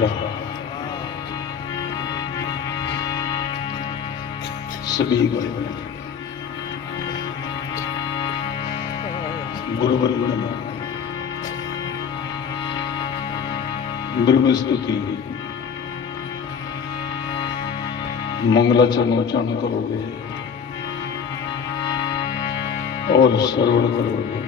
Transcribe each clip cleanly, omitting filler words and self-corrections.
रहा। सभी गुरुवंदना ब्रह्म स्तुति मंगलाचरण करोगे और श्रवण करोगे।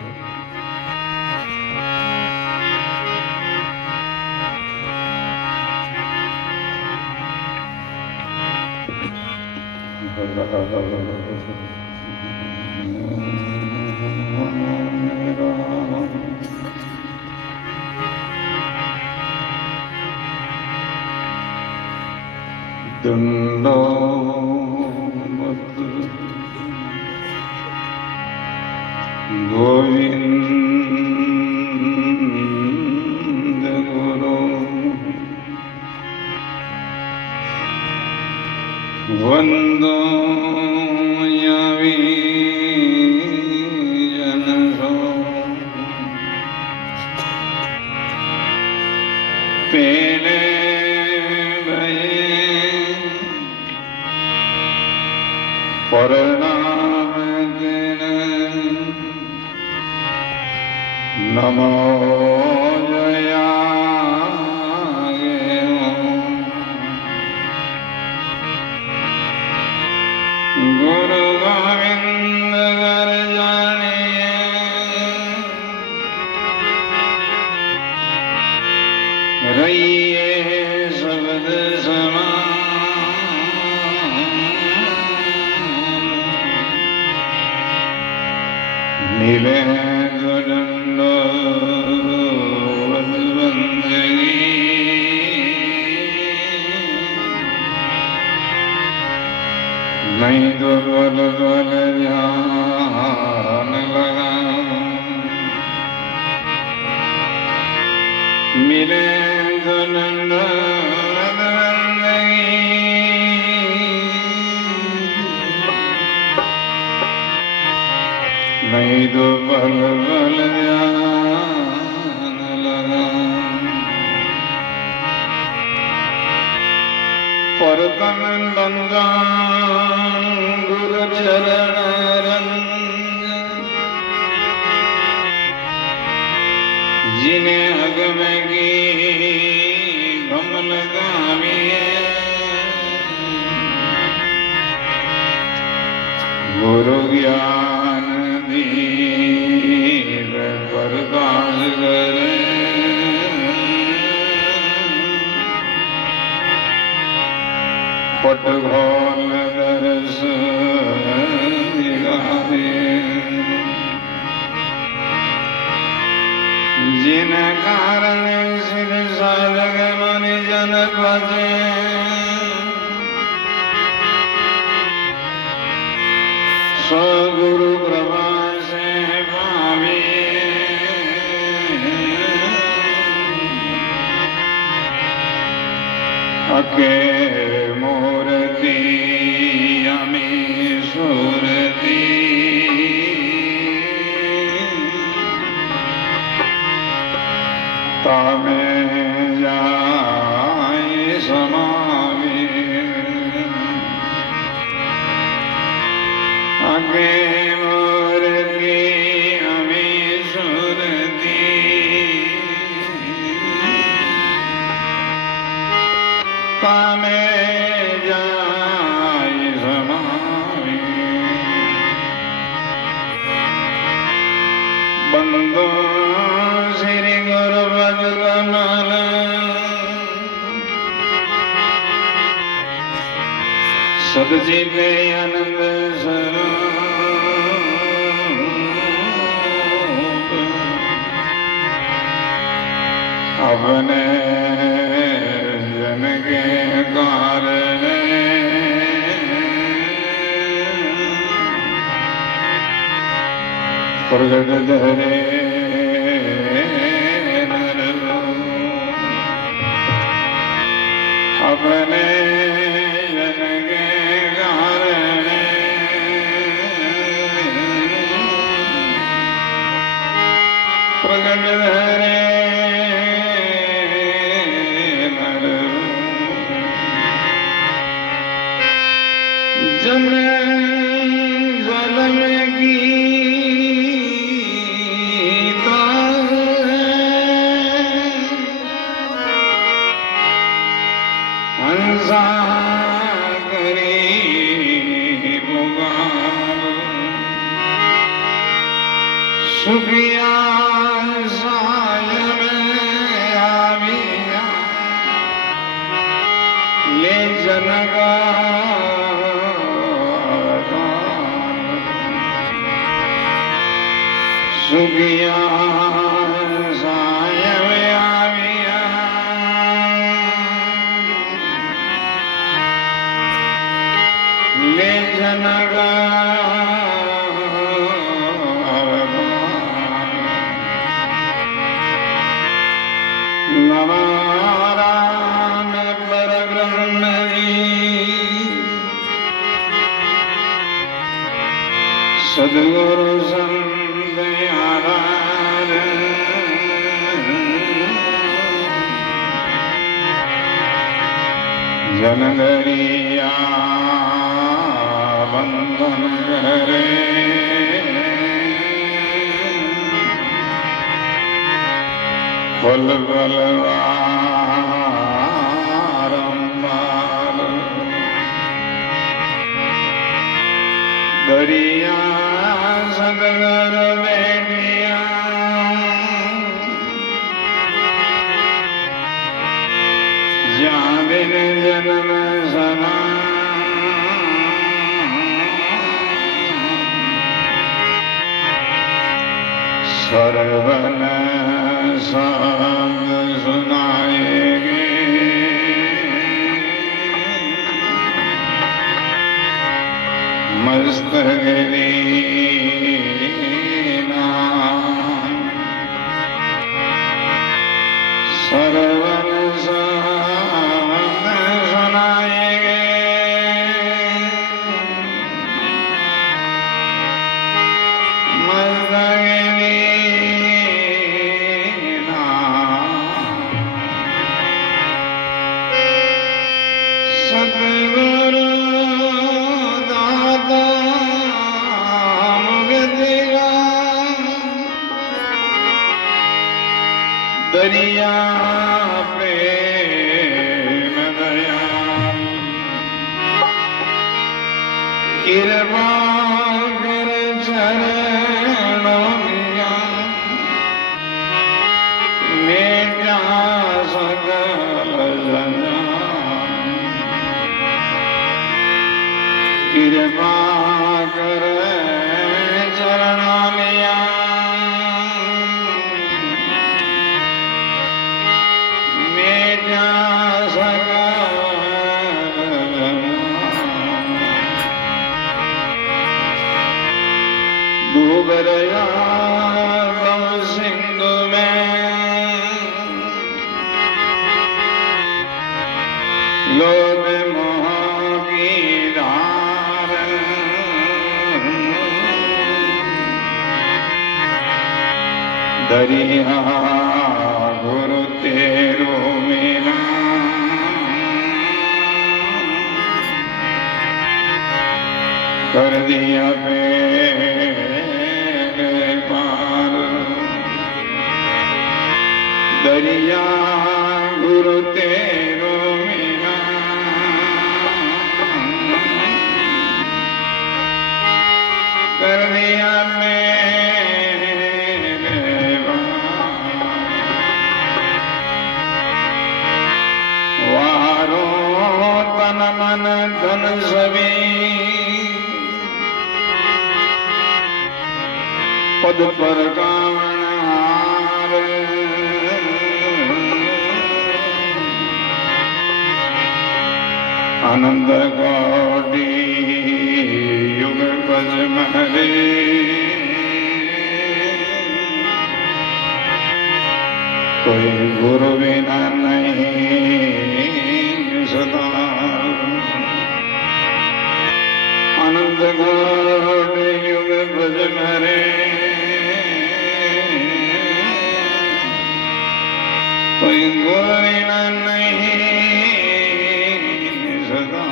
दंडवत गोविंद गुरु वंदो पेले परिणाम नमो जया गुरु गोविंद घर जाने रहिए शब्द मिले गुरंडो बंदगी नहीं तो बल बल ध्यान लगा मिले गुरंडो बंदगी नहीं तो बल बल ध्यान लगा परतन बंदा गुरु चरण रंग जिन्हें हग में की भमल गामी गुरु ज्ञान प्रकाश करे पट घोल दरस दिखावे जिन कारण सिर साधक मन जन भजे सो गुरु कृपा से पावे अके मूर्ति अमी सुरती तामे जाए समावे अके मूर्ति अमी सुरती तामे जाए समावे बंदो श्री गुरु भगवान सदजीव आनंद स्वरूप अपने जन के कारण प्रगट धरे अपने जन के कारण प्रगट धरे नर सदगुरु संत आधार जनगरिया बंधन करे फल बलवारंबार दरिया सदगर बैठिया ज्યાં बिन जन्म सना सर्वन शब्द सुनाएंगे मस्तगिरी सर्वन शब्द सुनाएंगे मस्तगिरी सतगुरु दाता मुक्तिगा दरिया प्रेम दया कृपा कर चरणों मेरा सकल जना कृपा कर चरणों मेरा सकल डूबरया भव सिंधु में लोभ मोह की धार दरिया गुरु तेरो मेरा कर दिया पार दरिया गुरु तेरो मेरा कर दिया वारो तन मन धन सभी पद पर कामनार आनंद कोटि युग पद मरे कोई गुरु बिना नहीं सदा आनंद कोटि युग पद मरे कोई गुरु बिना नहीं सदा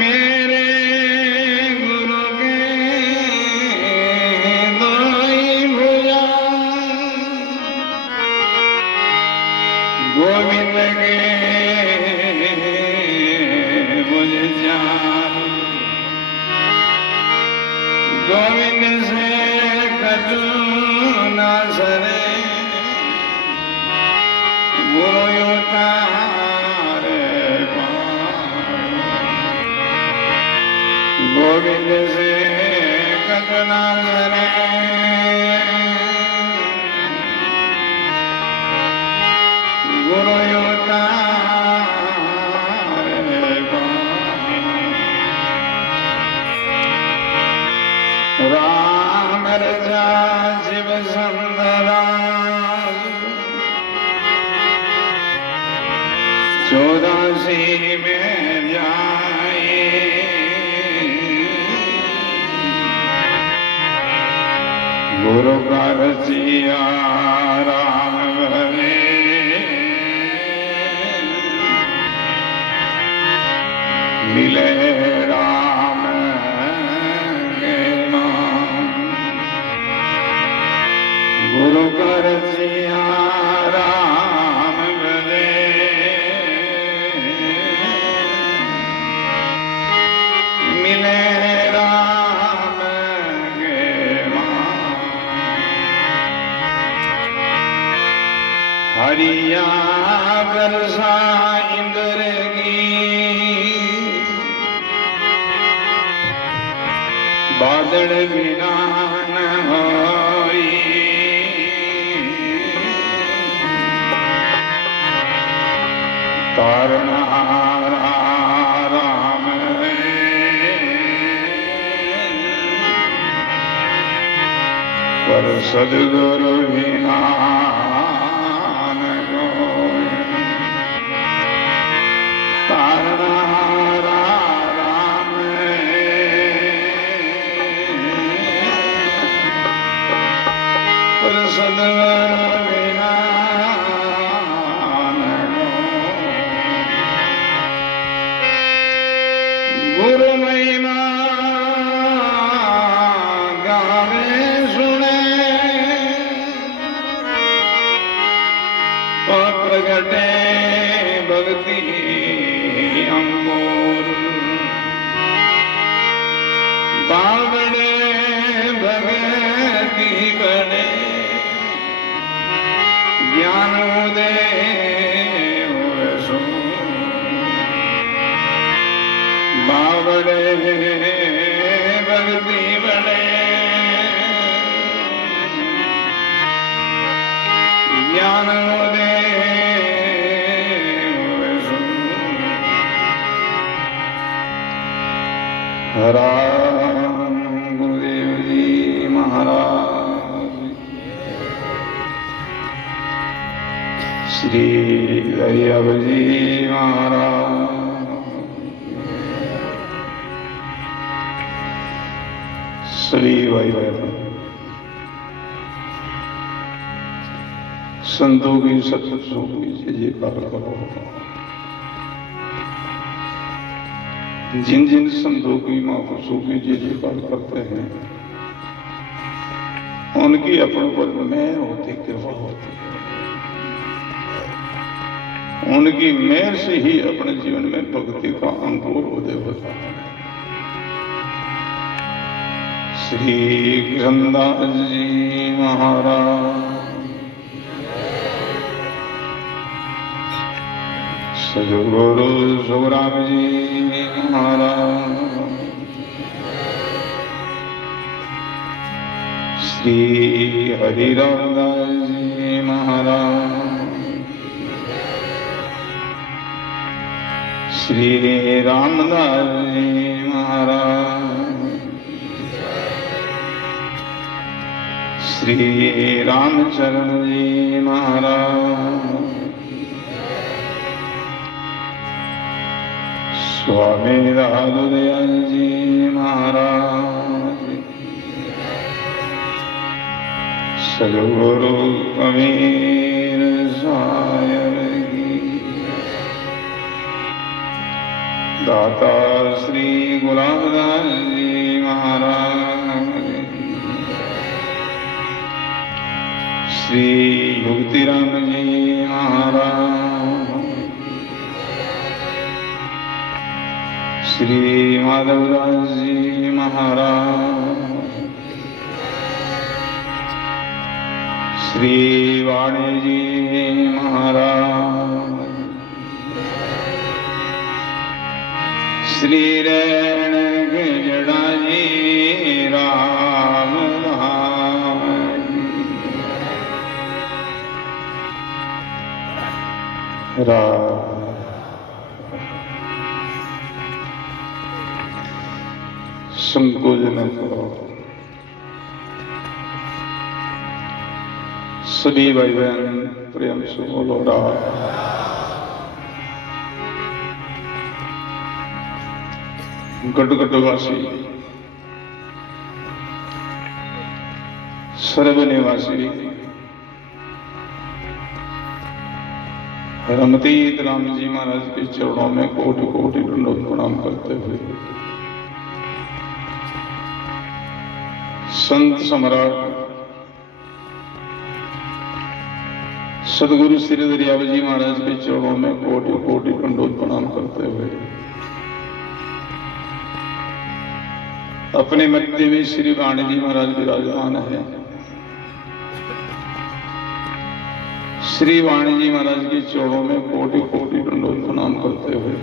मेरे गुरु के दोई भुजा गोविंद के मुझ जान गोविंद से कटू ना सरे गुरु तारे गोविंद से कटना सरे गुरु तारे राम रजा शिव सुंदरा 84 में जाए गुरु का रसिया राम भरे मिले राम के नाम। गुरु का रसिया राम भरे मिले राम के नाम। हरिया बरसा इंद्र की बादल बिना न होई। तारनारा राम पर सदगुरु बिना न होई। तारनारा राम पर सदगुरु बिना न होई। गुरु महिमा गावे सुने और प्रगटे भक्ति अंकुर। बावड़े भगति बने ज्ञान उदय हुए सो। बावड़े भक्ति बने ज्ञान उदय हुए सो। राम गुरुदेव जी महाराज। श्री हरिअब जी महाराज। श्री भाई संतों की सत्संगों की जयकार करो। जिन जिन संतों की महापुरुषों की जयकार करते हैं उनकी अपनों पर मेहर होती, कृपा होती है। उनकी मेहर से ही अपने जीवन में भक्ति का अंकुर उदय होता है। श्री कृष्णदास जी महाराज। सदगुरु सुखराम जी महाराज। श्री हरिरामदास जी महाराज। श्री रामदास जी महाराज। श्री रामचरण जी महाराज। स्वामी राघुदयाल जी महाराज। सदगुरु कबीर साहेब की। दाता श्री गुलाबदास जी महाराज। श्री युक्तिराम जी महाराज। श्री माधवदास जी महाराज। श्री वाणी जी महाराज। श्री रैण गजड़ा जी राम संकोच न करो। सभी भाई बहन प्रेम से बोलो राम। गटगटवासी सर्वनिवासी रमतीत राम जी महाराज के चरणों में कोटि कोटि दंडोत प्रणाम करते हुए संत सम्राट सदगुरु श्री दरियाव जी महाराज के चरणों में कोटि कोटि दंडोत प्रणाम करते हुए अपने मध्य में श्री वाणी जी महाराज विराजमान है। श्री वाणी जी महाराज के चरणों में कोटि कोटि दंडोत प्रणाम करते हुए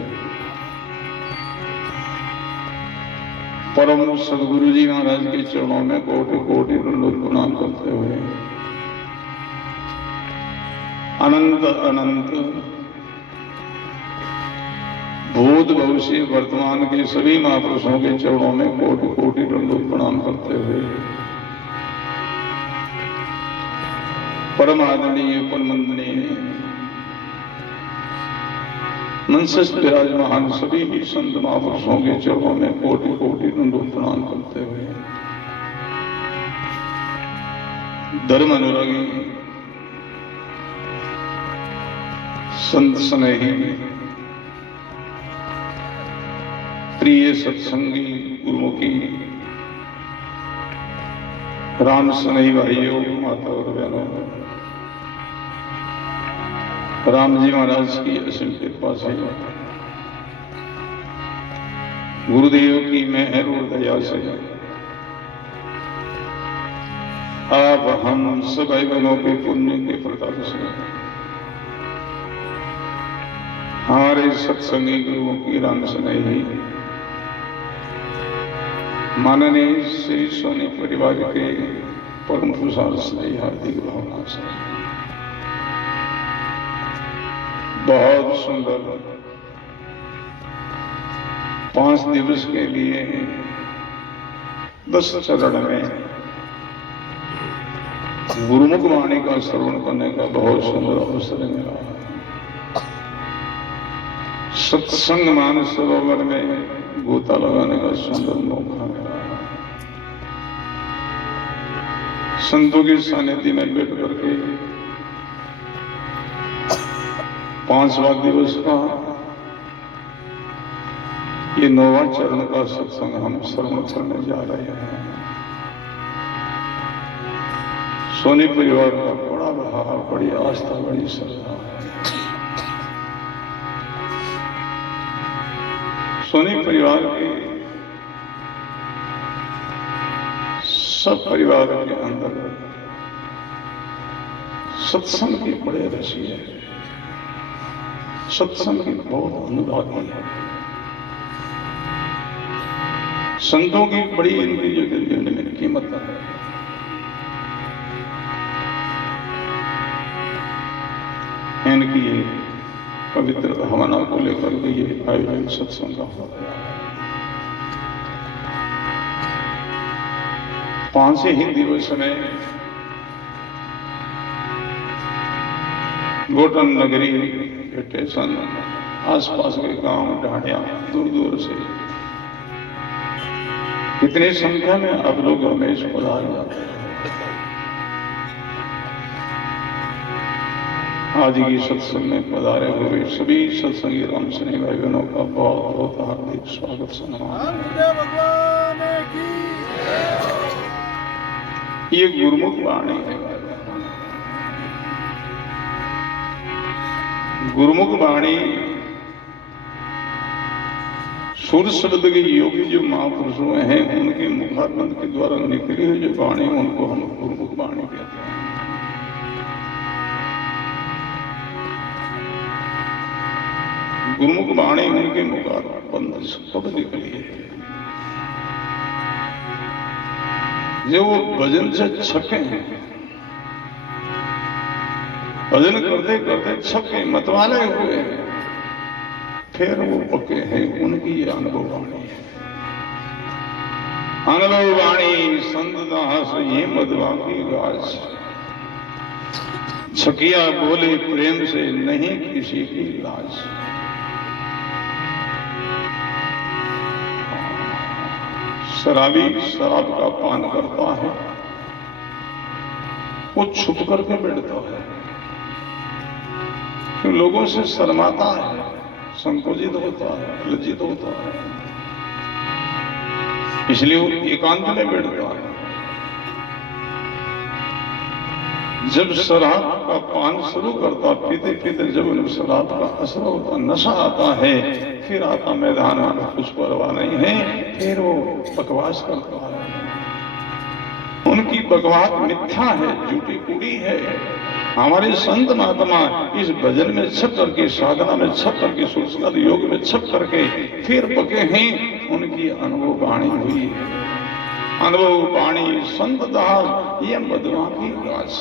परम सदगुरु जी महाराज के चरणों में कोटि कोटि दंडोत प्रणाम करते हुए अनंत अनंत भूत भविष्य वर्तमान के सभी महापुरुषों के चरणों में कोटि कोटि दंडोत प्रणाम करते हुए परम आदरणीय परमंदनीय मंचस्थ विराजमान सभी ही संत महापुरुषों के चरणों में कोटि कोटि दंडोत प्रणाम करते हुए धर्म अनुरागी संत स्नेही प्रिय सत्संगी गुरुमुखी राम स्नेही भाइयों माता और बहनों, राम जी महाराज की असीम कृपा से गुरुदेव की मेहर और दया से आप हम सब भाई बहनों के पुण्य के प्रताप से हमारे सत्संगी गुरुओं की राम स्नेही माननीय श्री सोनी परिवार के परम प्रसाद स्नेही हार्दिक भावना से बहुत सुंदर 5 दिवस के लिए 10 चरण में गुरुमुख वाणी का श्रवण करने का बहुत सुंदर अवसर मिला। सत्संग मान सरोवर में गोता लगाने का सुंदर मौका मिला। संतों के सानिध्य में बैठ करके 5वां दिवस का ये 9वां चरण का सत्संग हम श्रवण करने जा रहे हैं। सोनी परिवार का बड़ा भाव, बड़ी आस्था, बड़ी श्रद्धा है। सोनी परिवार के सब परिवार के अंदर सत्संग के बड़े रसिए हैं, सत्संग की बहुत अनुरागी है। संतों की बड़ी इनकी जो दिल में कीमत है। इनकी पवित्र भावना को लेकर के ये आयोजन सत्संग का होता है। 5 ही दिवस में गोटन नगरी स्टेशन आसपास के गांव ढाणिया दूर दूर से कितनी संख्या में आप लोग रमेश पधार जाते हैं। आज की सत्संग में पधारे हुए सभी सत्संगी राम स्नेही भाई बहनों का बहुत बहुत हार्दिक स्वागत सम्मान। ये गुरुमुख वाणी है। गुरुमुख वाणी सूर्य शब्द के योगी जो महापुरुषों हैं उनके मुखारबंद के द्वारा निकली हुई जो वाणी उनको हम गुरुमुख वाणी कहते हैं। गुरुमुख वाणी उनके मुखारबंद कब निकली है? जो वो भजन से छके हैं, भजन करते करते छके मतवाले हुए हैं, फिर वो पके हैं। उनकी ये अनुभव वाणी है। अनुभव वाणी संत दास ये मधवा की राज, छकिया बोले प्रेम से नहीं किसी की लाज। शराबी शराब का पान करता है, वो छुप करके बैठता है, क्यों लोगों से शर्माता है, संकोचित होता है, लज्जित होता है, इसलिए वो एकांत में बैठता है। जब शराब का पान शुरू करता, पीते पीते जब उन्हें शराब का असर होता, नशा आता है, फिर आता मैदान में, कुछ परवाह नहीं है, फिर वो बकवास करता है। उनकी बकवास मिथ्या है, झूठी कूड़ी है। हमारे संत महात्मा इस भजन में छप करके, साधना में छप करके, सूक्ष्म योग में छप करके फिर पके हैं। उनकी अनुभव वाणी हुई है, अनुभव वाणी संत दास ये मधुआ की गाछ।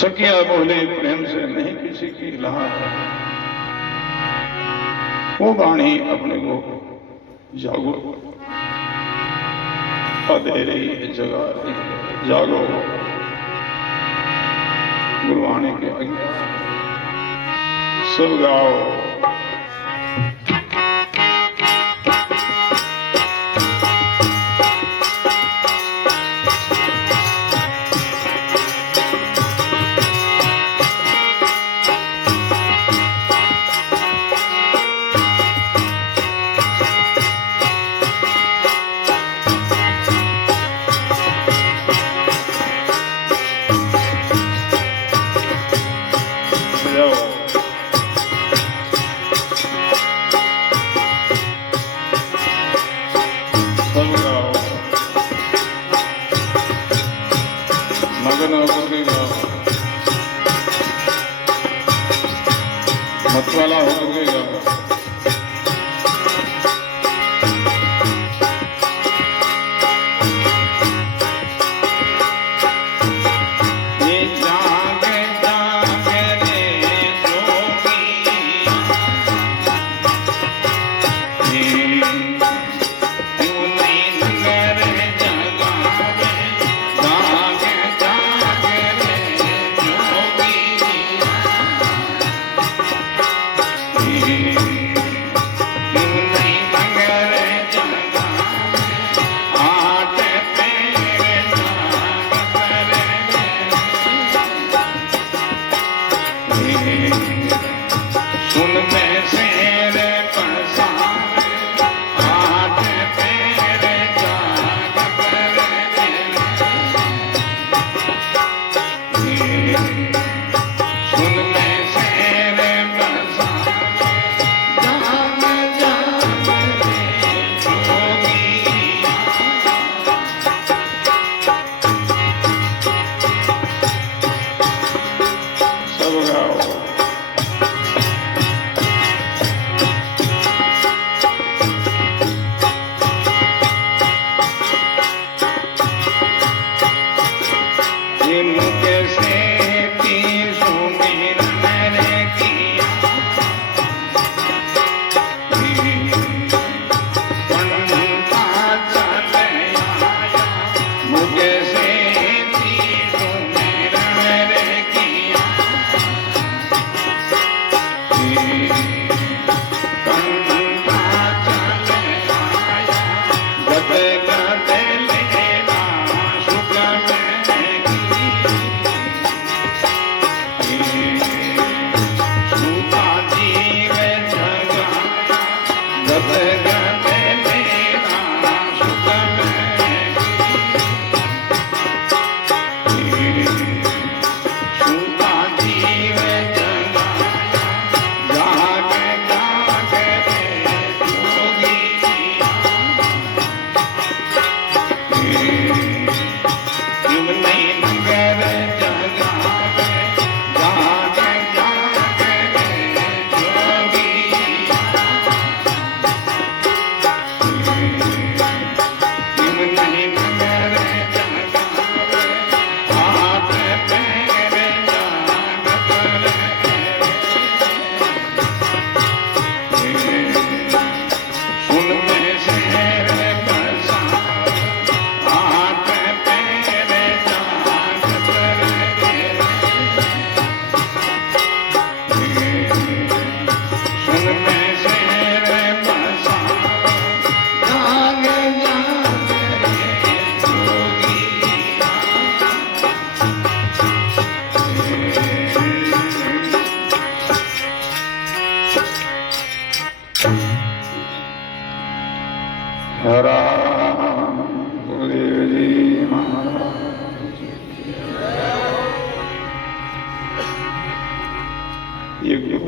सकिया बोले प्रेम से नहीं किसी की लहा, वो वाणी अपने को जागो दे रही है, जगा रही है। जागो, गुरुवाणी के आज्ञा, सब गाओ। मतवाला हो गएगा।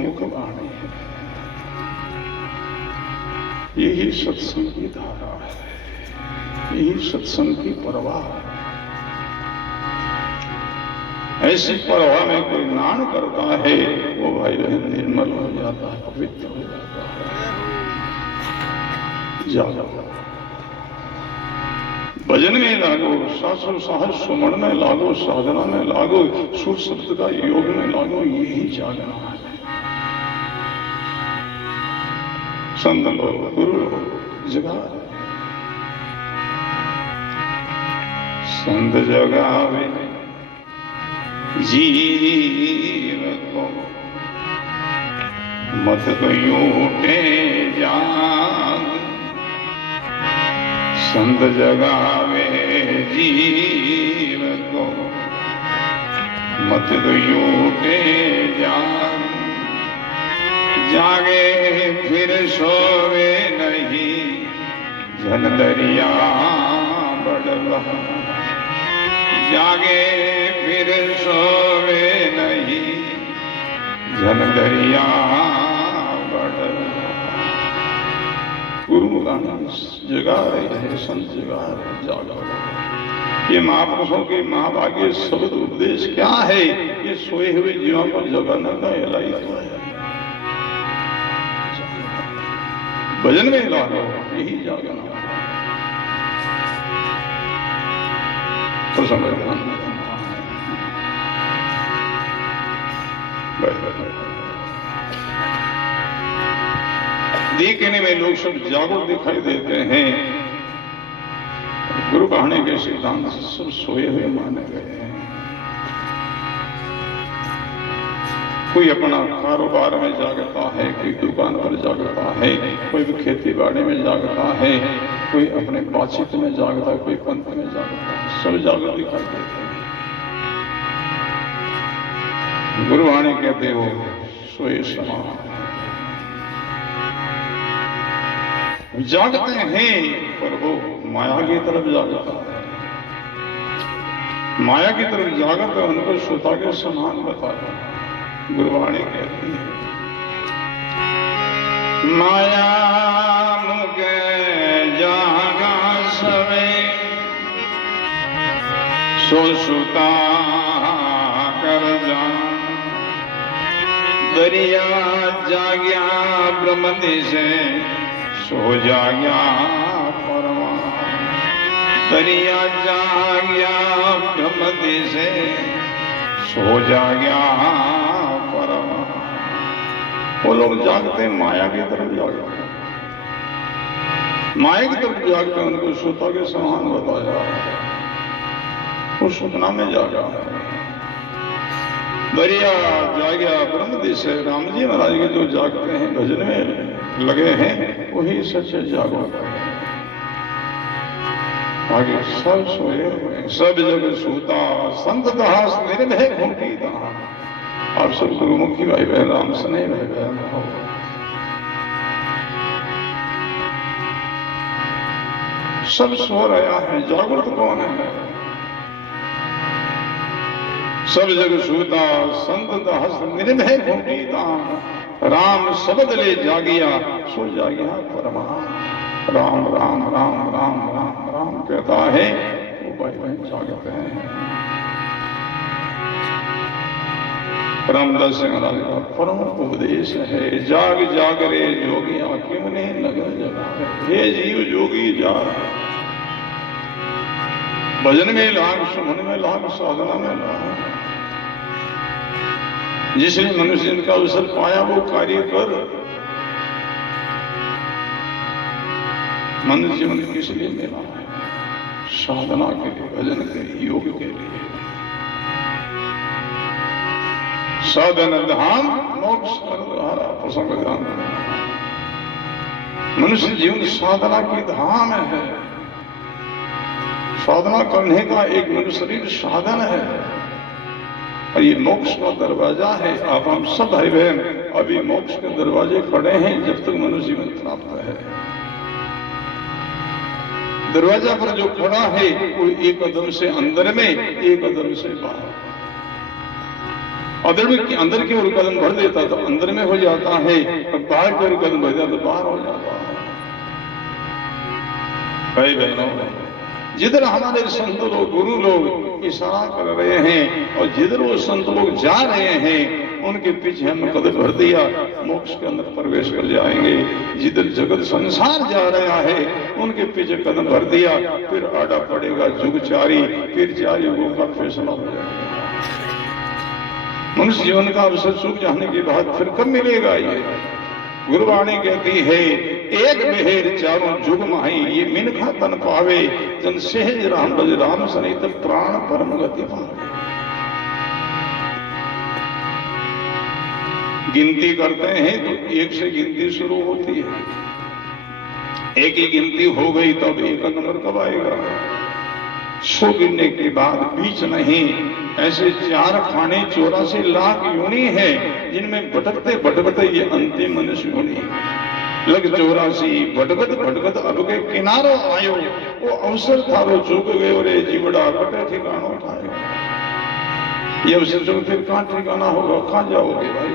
मुख वाणी है। यही सत्संग की धारा है, यही सत्संग की परवाह है। ऐसी परवाह में कोई नान करता है वो भाई बहन निर्मल हो जाता है, पवित्र हो जाता है। जाओ भजन में लागो, शास्त्र साहस सुमन में लागो, साधना में लागो, सुर शब्द का योग में लागो, यही जागना है। संत लोग, गुरु लोग जगा संत जगावे जीव को, मत कयूटे जाग। संत जगावे जीव को, मत कयूटे जाग। जागे फिर सोवे नहीं, जन दरिया बढ़वा। जागे फिर सोवे नहीं, जन दरिया बढ़वा। गुरु गाना जगा रहे हैं, संत जगा रहे, जागा। ये महापुरुषों के महाभाग्य शब्द उपदेश क्या है? ये सोए हुए जीवों को जगाने का इलाही तो है। भजन में लागो, यही जागना। तो समझ देखने में लोग सब जागरूक दिखाई देते हैं, गुरु कहने के सिद्धांत से सब सोए हुए माने गए हैं। कोई अपना कारोबार में जागता है, कोई दुकान पर जागता है, कोई भी खेती बाड़ी में जागता है, कोई अपने बातचीत में जागता है, कोई पंथ में जागता है, सब जागरूक दिखाई देते हैं। गुरुवाणी कहते हो सोए समान जागते हैं, पर वो माया की तरफ जागता है। माया की तरफ जागत है, उनको श्रोता के समान बताया। गुरुवाणी कहती है माया मुके जागा सवे, सो सुता कर जा। दरिया जाग्या ब्रह्म से, सो जाग्या परमा। दरिया जाग्या ब्रह्म से, सो जाग्या परमा। वो लोग जागते माया की तरफ जागते, माया की तरफ जागते, उनको श्रोता के समान बताया। वो सपना में जागा। दरिया जाग्या ब्रह्म दिशे, राम जी महाराज के जो जागते हैं, भजन में लगे हैं, वही सच्चे जागरूक है। आगे सब सोए हुए, सब जग सूता, संत दास निर्भय घूमती दास। आप सब गुरुमुखी भाई बहन, राम स्नेह भाई बहन हो। सब सो रहा है, जागृत कौन है? सब जग सूता, संत दास निर्भय घूमती दास। राम शब्द ले जागिया, सो जागिया परमा। राम राम राम राम राम राम कहता है, वो भाई बहन जागते हैं। रामदास सिंह महाराज का परम उपदेश है, जाग जाग रे जोगिया, क्यों ने नगर जगा। हे जीव जोगी जाग, भजन में लाग, सुमन में लाग, साधना में लाग। जिसने मनुष्य का अवसर पाया वो कार्य कर। मनुष्य जीवन किस लिए मिला है? साधना के लिए, भजन के लिए, योग के लिए। साधन धाम मोक्ष प्रसंग धाम। मनुष्य जीवन साधना की धाम है। साधना करने का एक मनुष्य शरीर साधन है, और ये मोक्ष का दरवाजा है। आप हम सब भाई बहन अभी मोक्ष के दरवाजे खड़े हैं, जब तक मनुष्य जीवन प्राप्त है। दरवाजा पर जो खड़ा है, कोई एक कदम से अंदर में, एक कदम से बाहर। अंदर की ओर कदम भर देता तो अंदर में हो जाता है, और बाहर की ओर कदम भर जाता तो बाहर हो जाता है। भाई बहनों, जिधर हमारे संत लोग गुरु लोग इशारा कर रहे हैं और जिधर वो संत लोग जा रहे हैं उनके पीछे हमने कदम भर दिया, मोक्ष के अंदर प्रवेश कर जाएंगे। जिधर जगत संसार जा रहा है उनके पीछे कदम भर दिया, फिर आड़ा पड़ेगा जुग चारी, फिर 4 युगों का फैसला हो जाएगा। मनुष्य जीवन का अवसर चूक जाने के बाद फिर कब मिलेगा? ये गुरुवाणी कहती है, एक बेहेर चारों जुग माही, ये मिनखा तन पावे, जन सहज राम भज राम सनित प्राण परम गति पावे। गिनती करते हैं तो 1 से गिनती शुरू होती है। 1 ही गिनती हो गई तो अब 1 का नंबर कब आएगा? 100 गिनने के बाद बीच नहीं। ऐसे 4 खाने 84 लाख योनि है जिनमें भटकते भटकते ये अंतिम मनुष्य योनि लग 84 भटकत भटकत अब के किनारो आयो, वो अवसर थारो चूक गए और जीवड़ा कटे ठिकानो ठायो। ये अवसर चूक फिर कहां ठिकाना होगा, कहां जाओगे भाई?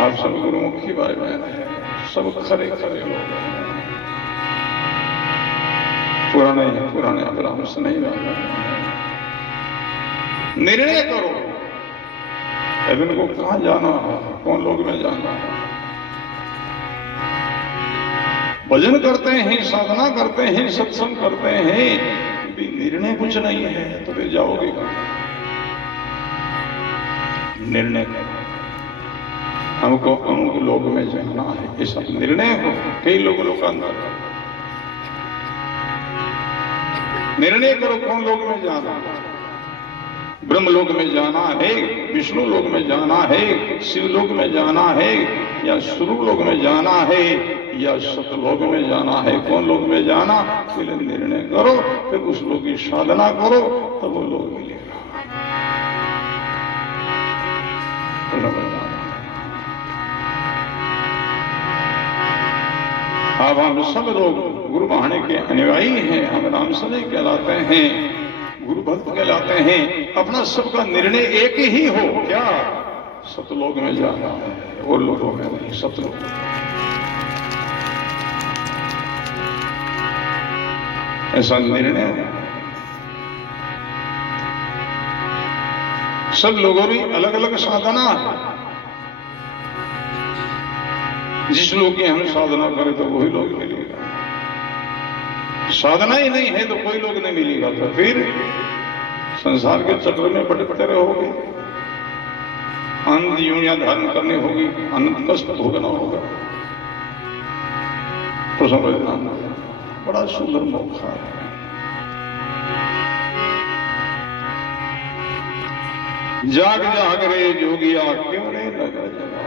आप सब गुरुमुखी भाई बहन है, सब खरे खरे लोग हैं, पुराने अब्राह्म से नहीं वाले। निर्णय करो अब इनको कहां जाना है, कौन लोग में जाना है। भजन करते हैं, साधना करते हैं, सत्संग करते हैं, भी निर्णय कुछ नहीं है तो फिर जाओगे कहां? निर्णय करो, हमको अमुक लोग में जाना है, ऐसा निर्णय हो। कई लोगों का अंदर निर्णय करो कौन लोग में जाना है। ब्रह्म लोक में जाना है, विष्णु लोक में जाना है, शिव लोक में जाना है, या स्वरूप लोक में जाना है, या सतलोक में जाना है। कौन लोक में जाना, पहले निर्णय करो, फिर उस लोक की साधना करो, तब वो लोग मिलेगा। अब हम सब लोग गुरु वाणी के अनुयायी हैं, हम राम सने कहलाते हैं, गुरु भक्त कहलाते हैं। अपना सबका निर्णय एक ही हो, क्या? सतलोक में जाना है, और लोगों में नहीं, सतलोक। ऐसा निर्णय है। सब लोगों की अलग अलग साधना है। जिस लोग की हम साधना करें तो वही लोग मिलेगा, साधना ही नहीं है तो कोई लोग नहीं मिलेगा, तो फिर संसार के चक्र में भटकते रहोगे, अनंत योनियां धारण करनी होगी, अनंत कष्ट भोगना होगा। तो समझना बड़ा सुंदर मौका है। जाग जाग रे जोगिया, क्यों नहीं लगा जगा,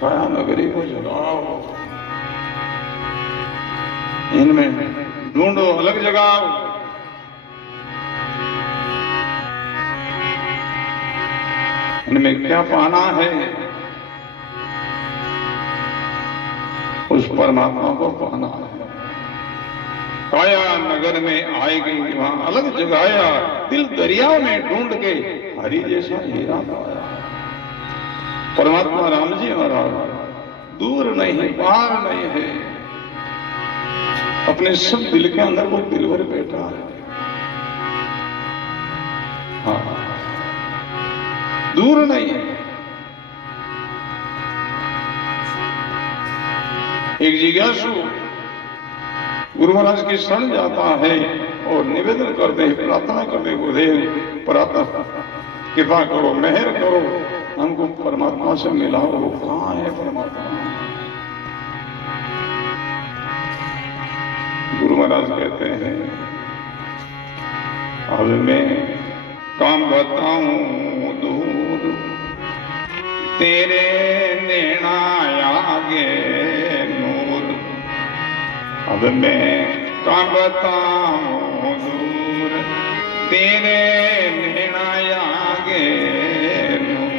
काया नगरी को जगाओ, इनमें ढूंढो अलग जगाओ। इनमें क्या पाना है, उस परमात्मा को पाना है। काया नगर में आएगी, वहां अलग जगाया, दिल दरिया में ढूंढ के हरि जैसा हीरा पाया। परमात्मा राम जी महाराज दूर नहीं, बाहर नहीं है, अपने सब दिल के अंदर वो दिल भर बैठा है। हाँ, दूर नहीं है। एक जिज्ञासु गुरु महाराज की शरण जाता है और निवेदन करते हैं, प्रार्थना करते, गुरुदेव प्रार्थना कृपा करो, मेहर करो, हमको परमात्मा से मिलाओ। वो कहाँ है परमात्मा? गुरु महाराज कहते हैं, अब मैं काम बताऊं दूर, तेरे नैना आगे नूर। अब मैं काम बताऊं दूर, तेरे नैना आगे नूर।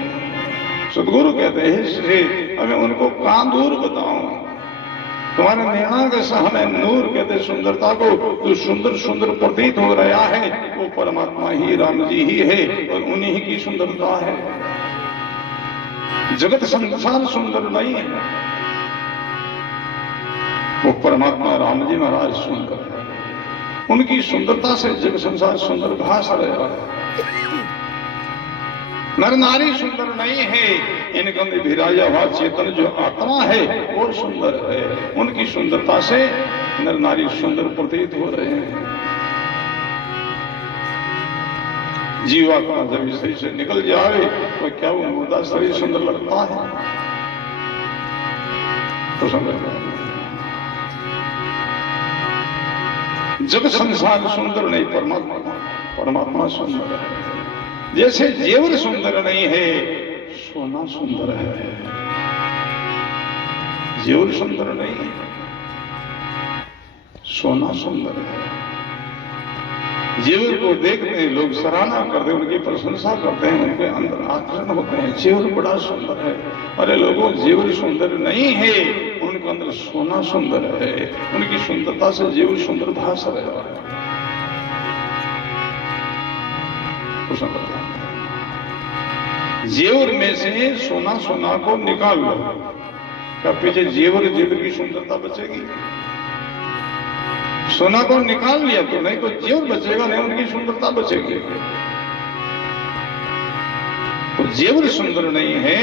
सदगुरु कहते हैं, श्री अब मैं उनको कहां दूर बताऊं, तुम्हारे नैना के सामने नूर कहते सुंदरता को, जो सुंदर सुंदर प्रतीत हो रहा है वो परमात्मा ही राम जी ही है और उन्हीं की सुंदरता है। जगत संसार सुंदर नहीं है, वो परमात्मा राम जी महाराज सुंदर है। उनकी सुंदरता से जगत संसार सुंदर भास रहा है। नर नारी सुंदर नहीं है, इनके अंदर विराजा हुआ चेतन जो आत्मा है वो सुंदर है। उनकी सुंदरता से नर नारी सुंदर प्रतीत हो रहे हैं। जीवात्मा जब इस शरीर से निकल जाए तो क्या वो मुर्दा शरीर सुंदर लगता है? तो सुंदर जब संसार सुंदर नहीं, परमात्मा सुंदर है। जैसे जेवर सुंदर नहीं है, सोना सुंदर है। जेवर सुंदर नहीं है, सोना सुंदर है। जेवर को देखते हैं लोग सराहना करते हैं, उनकी प्रशंसा करते हैं, उनके अंदर आकर्षण होते हैं। जेवर बड़ा सुंदर है। अरे लोगों, जेवर सुंदर नहीं है, उनके अंदर सोना सुंदर है। उनकी सुंदरता से जेवर सुंदर भास रहा है। जेवर में से सोना सोना को निकाल लो, क्या पीछे जेवर की सुंदरता बचेगी? सोना को निकाल लिया तो नहीं तो जेवर बचेगा, नहीं उनकी सुंदरता बचेगी। तो जेवर सुंदर नहीं है,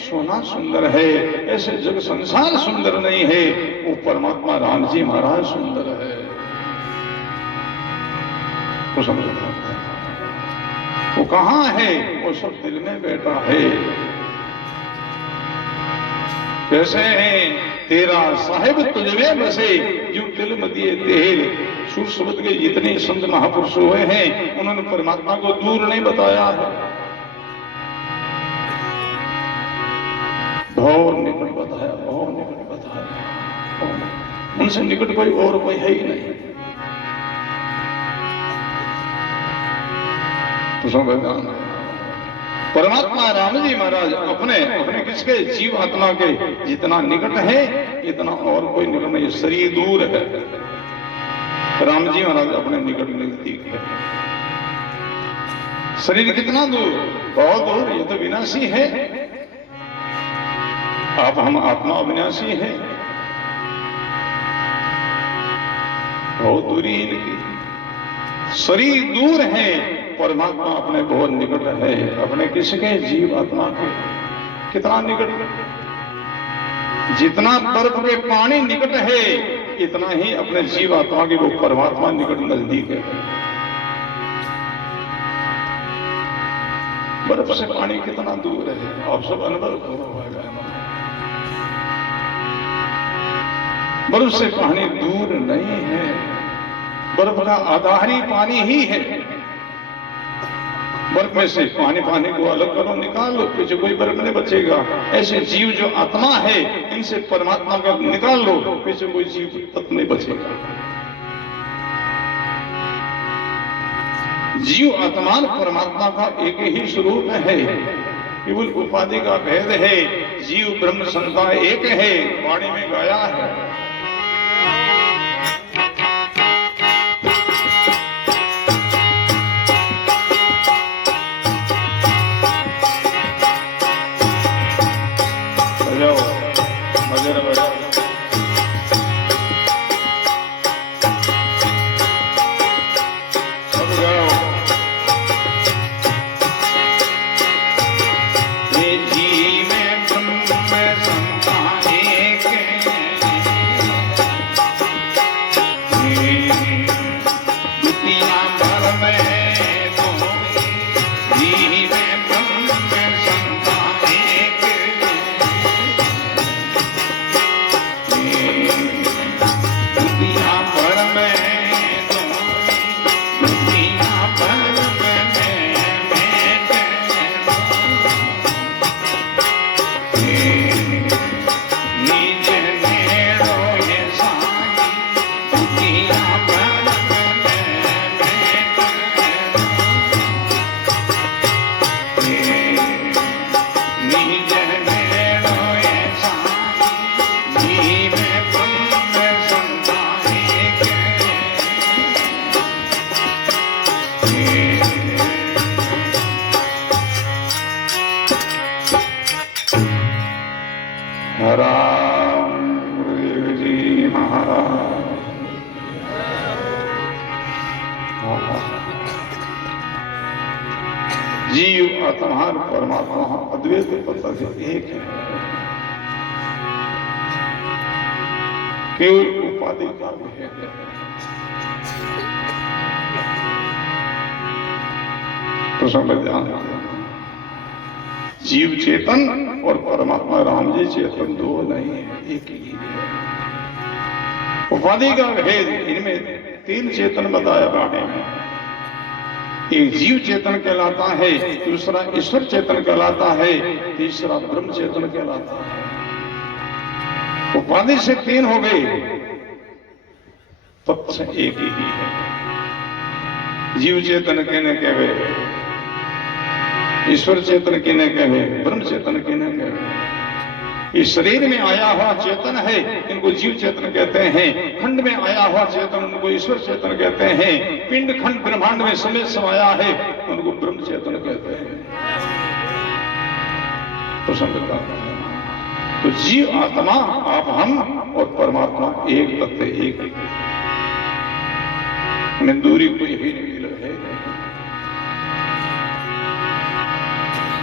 सोना सुंदर है। ऐसे जग संसार सुंदर नहीं है, वो परमात्मा राम जी महाराज सुंदर है। तो समझो वो कहां है? वो सब दिल में बैठा है। कैसे है तेरा साहिब तुझ में बसे, जो दिल में दिए तेरे। सुर शब्द के जितने संत महापुरुष हुए हैं, उन्होंने परमात्मा को दूर नहीं बताया है, बहुत निकट बताया, बहुत निकट बताया। उनसे निकट कोई और कोई है ही नहीं। परमात्मा राम जी महाराज अपने अपने किसके? जीव आत्मा के जितना निकट है, इतना और कोई निकट नहीं। शरीर दूर है, राम जी महाराज अपने निकट नजदीक है। शरीर कितना दूर? बहुत दूर। ये तो विनाशी है। आप हम आत्मा अविनाशी है, बहुत दूरी इनकी। शरीर दूर है, परमात्मा अपने बहुत निकट है। अपने किसके? जीव आत्मा के। कितना निकट? जितना बर्फ के पानी निकट है, इतना ही अपने जीव आत्मा की वो परमात्मा निकट नजदीक है। बर्फ से पानी कितना दूर है, आप सब अनुभव करो। बर्फ से पानी दूर नहीं है, बर्फ का आधार ही पानी ही है। बर्फ में से पानी को अलग करो, निकाल लो, पीछे कोई बर्फ नहीं बचेगा। ऐसे जीव जो आत्मा है, इनसे परमात्मा का निकाल लो, पीछे कोई जीव तत्व नहीं बचेगा। जीव आत्मा परमात्मा का एक ही स्वरूप है, केवल उपाधि का भेद है। जीव ब्रह्म संता एक है, वाणी में गाया है। जीव आत्मा और परमात्मा अद्वैत पता से एक है, केवल उपाधि का भेद है। प्रसंग ध्यान, जीव चेतन और परमात्मा राम जी चेतन दो नहीं है, एक ही है। उपाधि का भेद, इनमें तीन चेतन बताया बाणे में। एक जीव चेतन कहलाता है, दूसरा ईश्वर चेतन कहलाता है, तीसरा ब्रह्म चेतन कहलाता है। उपाधि से तीन हो गए, तत्व से एक ही है। जीव चेतन कहने कहे, ईश्वर चेतन कहने कहे, ब्रह्म चेतन कहने कहे। इस शरीर में आया हुआ चेतन है, इनको जीव चेतन कहते हैं। खंड में आया हुआ चेतन, उनको ईश्वर चेतन कहते हैं। पिंड खंड ब्रह्मांड में समेत समाया है, उनको ब्रह्म चेतन कहते हैं। तो समझता, तो जीव आत्मा, आप हम और परमात्मा एक तत्व, एक में दूरी कोई ही नहीं है,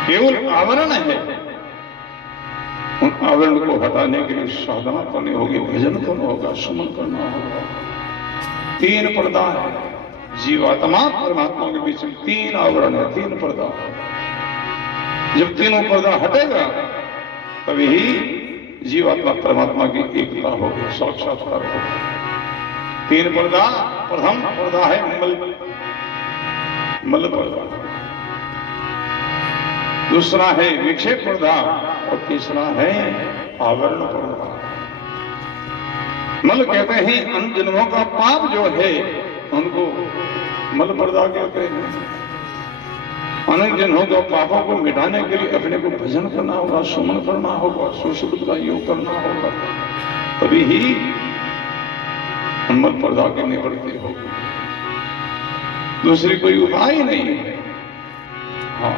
केवल आवरण है। उन आवरण को हटाने के लिए साधना करनी होगी, भजन करना होगा, सुमन करना होगा। तीन पर्दा है, जीवात्मा परमात्मा के बीच में तीन आवरण है, तीन पर्दा। जब तीनों पर्दा हटेगा तभी ही जीवात्मा परमात्मा की एकता होगी, साक्षात्कार होगा। तीन पर्दा, प्रथम पर्दा है मल पर्दा, दूसरा है विक्षेप पर्दा और तीसरा है आवरण पर्दा। मल कहते हैं अन जन्मों का पाप जो है उनको मल पर्दा कहते हैं। अनेक जन्मों के पापों को मिटाने के लिए अपने को भजन करना होगा, सुमन करना होगा, सुशुद्ध का योग करना होगा, तभी ही मल पर्दा की निवृत्ति होगी। दूसरी कोई उपाय नहीं है। हाँ,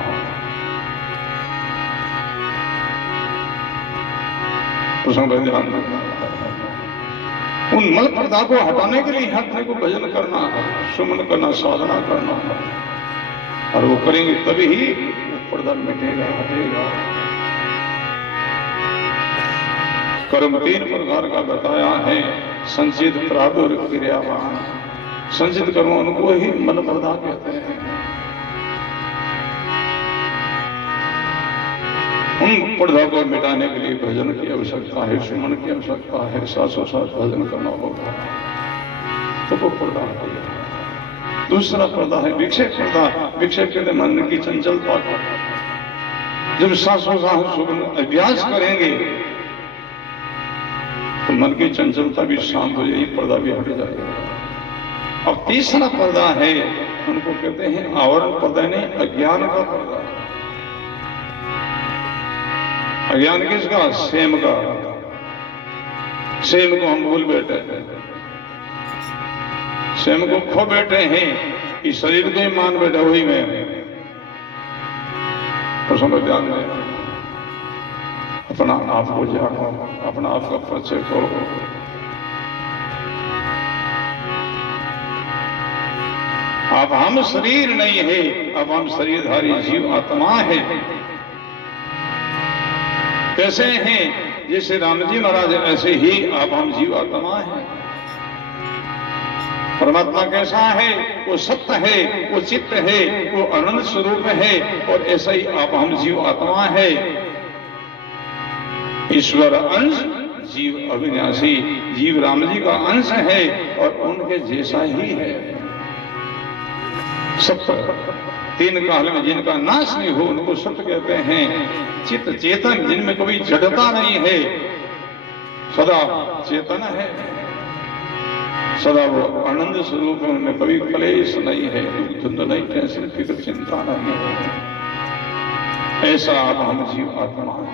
ध्यान, उन मल पर्दा को हटाने के लिए अपने को भजन करना है, सुमन करना, साधना करना है, और वो करेंगे तभी ही वो पर्दा मिटेगा, हटेगा। कर्म तीन प्रकार का बताया है, संचित, प्रादुर, क्रियावान। संचित कर्म उनको ही मल पर्दा कहते हैं। उन पर्दा को मिटाने के लिए भजन की आवश्यकता है, सुमन की आवश्यकता है, सासों साथ भजन करना होगा, तो वो पर्दा हटेगा। दूसरा पर्दा है विक्षेप पर्दा। विक्षेप कहते मन की चंचलता को। जब सासों साथ सुमन अभ्यास करेंगे तो मन की चंचलता भी शांत हो जाएगी, पर्दा भी हट जाएगा। अब तीसरा पर्दा है, उनको कहते हैं आवरण पर्दा, नहीं अज्ञान का पर्दा। अज्ञान किसका? सेम का। सेम को हम भूल बैठे, सेम को खो बैठे हैं, इस शरीर को ही मान बैठे, वही में तो समझ ध्यान में अपना आप को जानो, अपना आप का परिचय करो। अब हम शरीर नहीं है, अब हम शरीरधारी जीव आत्मा है। कैसे हैं? जैसे राम जी महाराज ऐसे ही अब हम जीव आत्मा है। परमात्मा कैसा है? वो सत्य है, वो चित्त है, वो अनंत स्वरूप है, और ऐसा ही आप हम जीव आत्मा है। ईश्वर अंश, जीव अविनाशी। जीव राम जी का अंश है और उनके जैसा ही है। सत्य तीन काल में जिनका नाश नहीं हो उनको सत्य कहते हैं। चित्त चेतन, जिनमें कभी जड़ता नहीं है, सदा चेतन है, सदा वो आनंद स्वरूप है, उनमें कभी क्लेश नहीं है, धुंध नहीं, टेंशन, फिक्र, चिंता नहीं है। ऐसा आप हम जीव आत्मा है।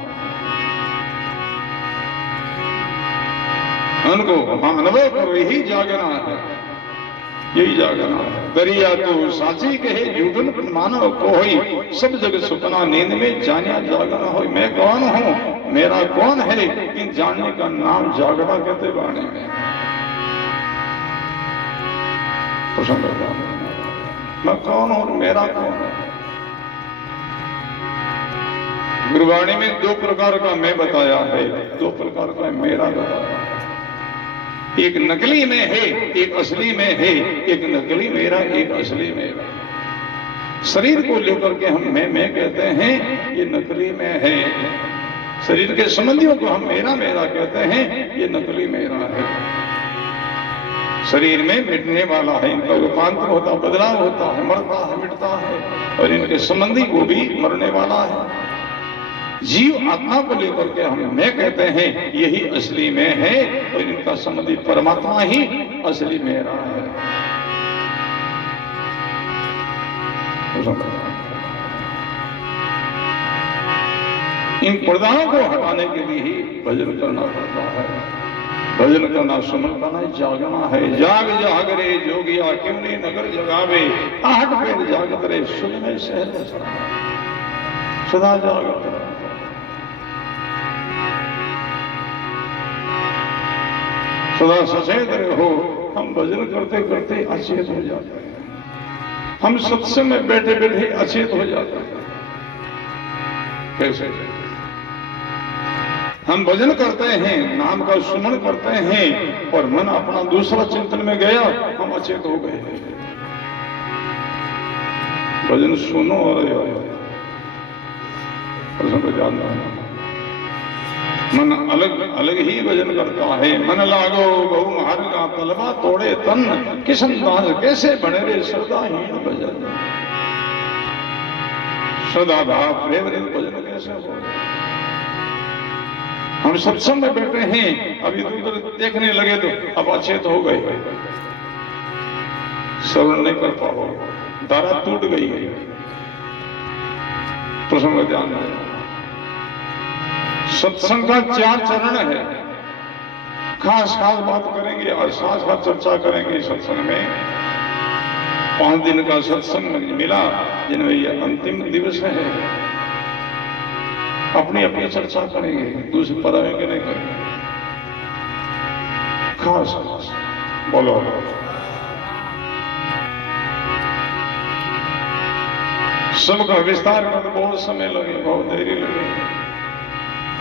उनको अनुभव करो, यही जागना है, यही जागना है। दरिया तो साची कहे झूठन मानव को होई, सब जग सुपना नींद में जानिया जागना हो। मैं कौन हूँ, मेरा कौन है, इन जानने का नाम जागना कहते बाणी में। मैं कौन हूँ, मेरा कौन है, गुरुवाणी में दो प्रकार का मैं बताया है, दो प्रकार का मेरा बताया है। एक नकली में है, एक असली में है। एक नकली मेरा, एक असली मेरा। शरीर को लेकर के हम मैं कहते हैं, ये नकली में है। शरीर के संबंधियों को हम मेरा मेरा कहते हैं, ये नकली मेरा है। शरीर में मिटने वाला है, इनका रूपांतर होता, बदलाव होता है, मरता है, मिटता है। और इनके संबंधी को भी मरने वाला है। जीव आत्मा को लेकर के हम मैं कहते हैं, यही असली में है। और इनका संबंधी परमात्मा ही असली मेरा है। इन पर्दाओं को हटाने के लिए ही भजन करना पड़ता है। भजन करना, सुमन करना, जागना है। जाग जाग रे जोगिया किमनी नगर जगावे, आहट पेड़ जागत रे सुन में शहर बसावे। सदा जागत रहो। सदा सचेत रहो। हम भजन करते करते अचेत हो जाते हैं। हम सत्संग में बैठे बैठे अचेत हो जाते हैं। कैसे? हम भजन करते हैं, नाम का सुमन करते हैं, और मन अपना दूसरा चिंतन में गया, हम अचेत हो गए। भजन सुनो और मन अलग अलग ही भजन करता है। मन लागो बहु मार्ग का तलबा तोड़े तन, किशन दास कैसे बने रे श्रद्धाहीन भजन। श्रद्धा भाव प्रेम भजन कैसे हो? हम सत्संग में बैठे हैं, अभी दूर देखने लगे तो अब अचेत हो गए, श्रवण नहीं कर पाओ, धारा टूट गई है। प्रसंग ध्यान है। सत्संग का 4 चरण है। खास खास बात करेंगे और साथ साथ चर्चा करेंगे सत्संग में। 5 दिन का सत्संग मिला, जिनमें यह अंतिम दिवस है। अपनी अपनी चर्चा करेंगे, दूसरे पर आएंगे नहीं करेंगे। खास खास बोलो। सबका विस्तार में बहुत समय लगे, बहुत देरी लगे।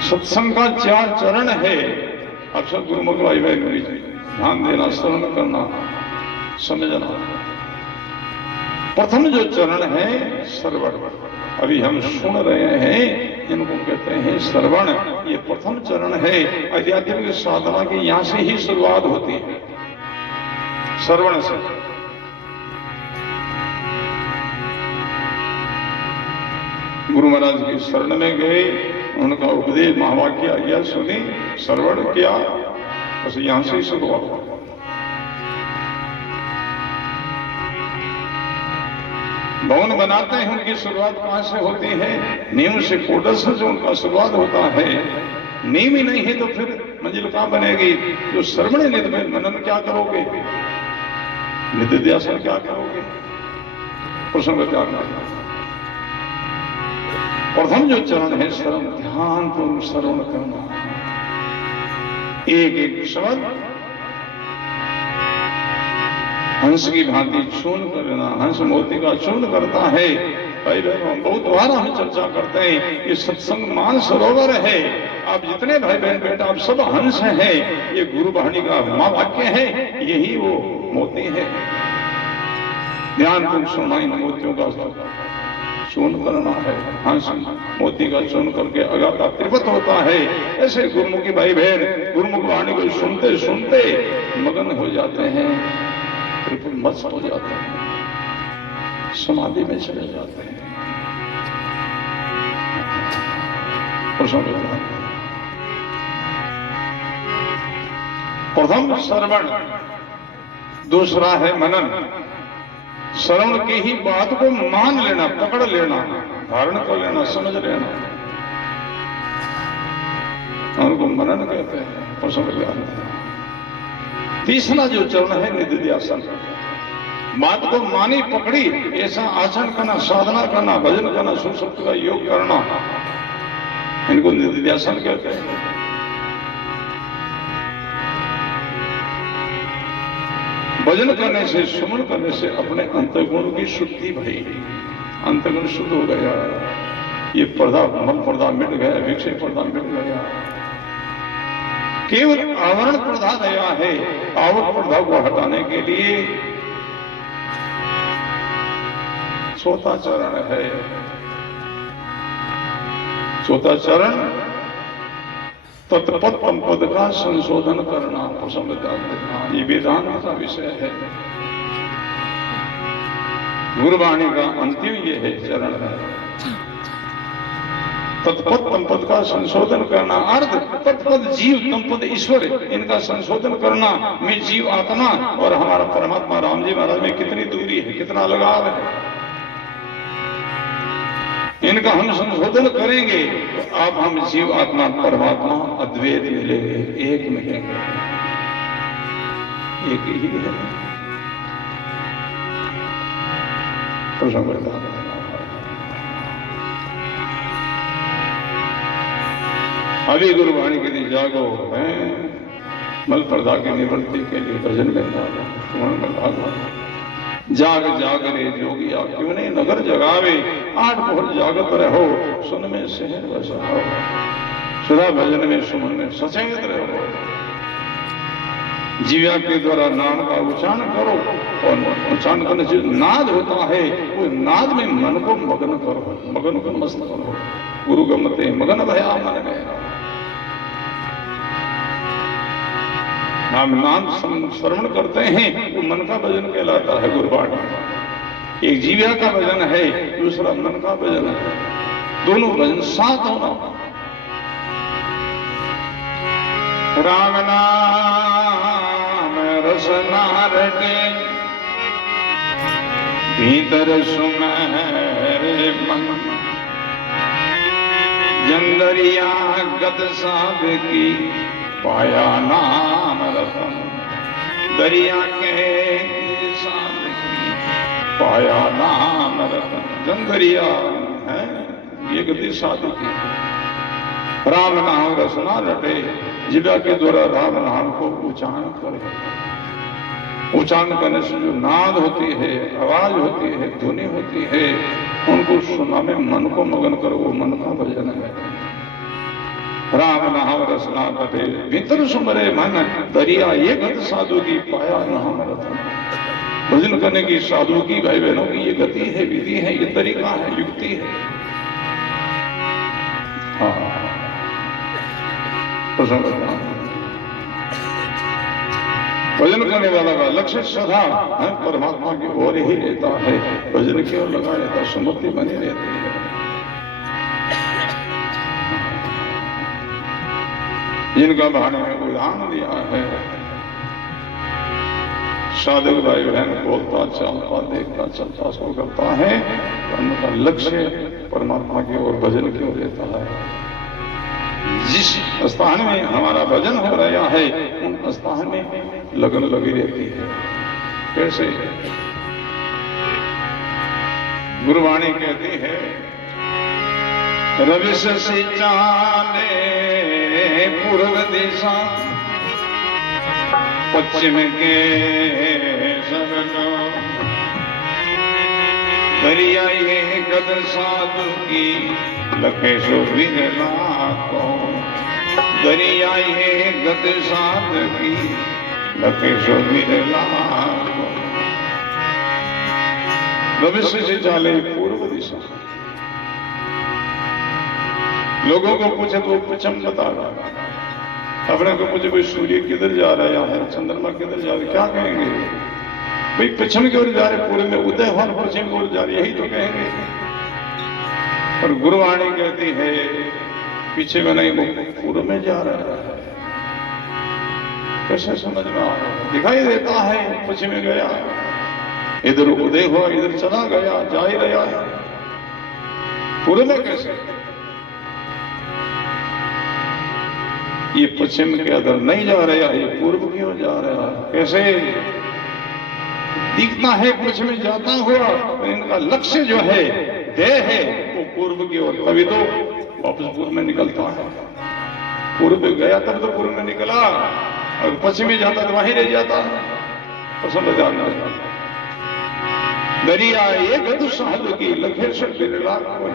सत्संग का 4 चरण है। अब सब गुरुमुख भाई बहन ध्यान देना, श्रवण करना, समझना। प्रथम जो चरण है श्रवण, अभी हम सुन रहे हैं, इनको कहते हैं श्रवण। ये प्रथम चरण है। आध्यात्मिक साधना की यहां से ही शुरुआत होती है, श्रवण से। गुरु महाराज की शरण में गए, उनका उपदेश महावाक्य आज्ञा सुनी, श्रवण किया, बस यहां से ही शुरुआत हुआ। भवन बनाते हैं, उनकी शुरुआत कहां से होती है? नींव से, कोडर से जो उनका शुरुआत होता है। नींव ही नहीं है तो फिर मंजिल कहां बनेगी? जो श्रवण नित्य में मनन क्या करोगे? निधिध्यासन क्या करोगे? प्रसंग क्या करना? प्रथम जो चरण है श्रवण, ध्यान पूर्वक श्रवण करना। एक एक शब्द हंस की भांति चूर्ण करना। हंस मोती का चूर्ण करता है। भाई बहन, बहुत बार हम चर्चा करते हैं, ये सत्संग मान सरोवर है। आप जितने भाई बहन बेटा, आप सब हंस हैं। ये गुरु वाणी का महावाक्य है, यही वो मोती है। ध्यान पूर्वक सुनना, इन मोतियों का चूर्ण करना है। हंस मोती का चूर्ण करके अगाता त्रिपत होता है। ऐसे गुरुमुखी भाई बहन गुरुमुख वाणी को सुनते सुनते मगन हो जाते हैं, बिल्कुल मस्त हो जाते हैं, समाधि में चले जाते हैं। प्रथम श्रवण, दूसरा है मनन। श्रवण की ही बात को मान लेना, पकड़ लेना, धारण कर लेना, समझ लेना, उनको मनन कहते हैं। प्रसंग ध्यान। तीसरा जो चरण है निधिध्यासन। बात को मानी पकड़ी, ऐसा आचरण करना, साधना करना, भजन करना, सुख शब्द का योग करना, इनको निधिध्यासन कहते हैं। भजन करने से, सुमन करने से अपने अंतर्गुण की शुद्धि भई, अंतर्गुण शुद्ध हो गया। ये पर्दा, मल पर्दा मिट गया, विक्षय पर्दा मिट गया, केवल आवरण पर्दा रहा है। आवरण पर्दा को हटाने के लिए चौथा चरण है। चौथा चरण तत्पद पद का संशोधन करना, प्रसन्नता देना, ये वेदांत का विषय है। गुरुवाणी का अंतिम ये है चरण है। तत्पद तमपद का संशोधन करना, अर्थ तत्पद जीव तमपद ईश्वर, इनका संशोधन करना। मैं जीव आत्मा और हमारा परमात्मा राम जी महाराज में कितनी दूरी है, कितना लगाव है, इनका हम संशोधन करेंगे तो अब हम जीव आत्मा परमात्मा अद्वैत मिलेंगे, एक मिलेंगे, एक ही है। अभी गुरुवाणी के लिए जागो है, मल पर्दा की निवृत्ति के लिए भजन में जागो, सुमन में भागो। जाग जाग रे जोगिया क्यों नहीं नगर जगावे, आठ पहर जागत रहो, सुन में शहर बसाओ। सदा भजन में सुमन में सचेत रहो। जीव्या के द्वारा नाम का उच्चारण करो, और उच्चारण करने से नाद होता है, वो नाद में मन को मगन करो, मगन को मस्त करो। गुरु गमते मगन भया मन गया। हम नाम श्रवण करते हैं, वो मन का भजन कहलाता है गुरुवाणी। एक जीव्या का भजन है, दूसरा मन का भजन है, दोनों भजन साथ होना। राम नाम रसना रटे, भीतर सुमेरे मन, जंदरिया गद साध की पाया नाम रतन। दरिया के साथ पाया नाम रतन, जंदरिया है ये गति साधु की। राम नाम रसना रटे, जिव्या के द्वारा राम नाम को उच्चारण करे। उच्चारण करने से जो नाद होती है, आवाज होती है, ध्वनि होती है, उनको सुनने में मन को मगन करो, वो मन का भजन है। राम नाम रसना रटे, भीतर सुमरे मन, दरिया ये गति साधु की पाया नाम रतन। भजन करने की साधु की, भाई बहनों की ये गति है, विधि है, ये तरीका है, युक्ति है। हाँ, भजन करने वाला का लक्ष्य सदा परमात्मा की ओर ही रहता है, भजन की ओर लगा रहता है, समृद्धि बनी रहती है। जिनका भाने में उदाहरण दिया है, साधक भाई बहन बोलता चलता देखता चलता उसको करता है, उनका लक्ष्य परमात्मा की ओर भजन की ओर रहता है। जिस स्थान में हमारा भजन हो रहा है, उन स्थान में लगन लगी रहती है। कैसे? गुरुवाणी कहती है, रवि शशि चाले पूर्व दिशा, पश्चिम के सगनो, दरिया ये गद साधु की लखे सो बिरला को। दरिया ये गद साधु की लखे सो बिरला को। भविष्य से चाले पूर्व दिशा। लोगों को पूछे तो पश्चिम बता रहा, अपने को पूछे कोई सूर्य किधर जा रहा है, चंद्रमा किधर जा रहा है, क्या कहेंगे? भाई पश्चिम की ओर जा रहे, पूरे में उदय हो, पश्चिम की ओर जा रहे, यही तो कहेंगे। और गुरुवाणी कहती है पीछे में नहीं, वो पूर्व में जा रहा है। कैसे समझ में आ रहा है? दिखाई देता है पश्चिम में गया, इधर उदय हुआ, इधर चला गया, जा ही रहा है। पूर्व में कैसे? ये पश्चिम के अंदर नहीं जा रहा है, ये पूर्व की ओर जा रहा है। कैसे दिखता है पश्चिम में जाता हुआ, तो इनका लक्ष्य जो है, देह है, वो पूर्व की ओर, तभी तो वापस पूर्व में निकलता है। पूर्व में गया तब तो पूर्व में निकला, और पश्चिम में जाता तो वहीं रह जाता है। पसंद जाना दरिया ये गदु साधु की लखेश बिरला को।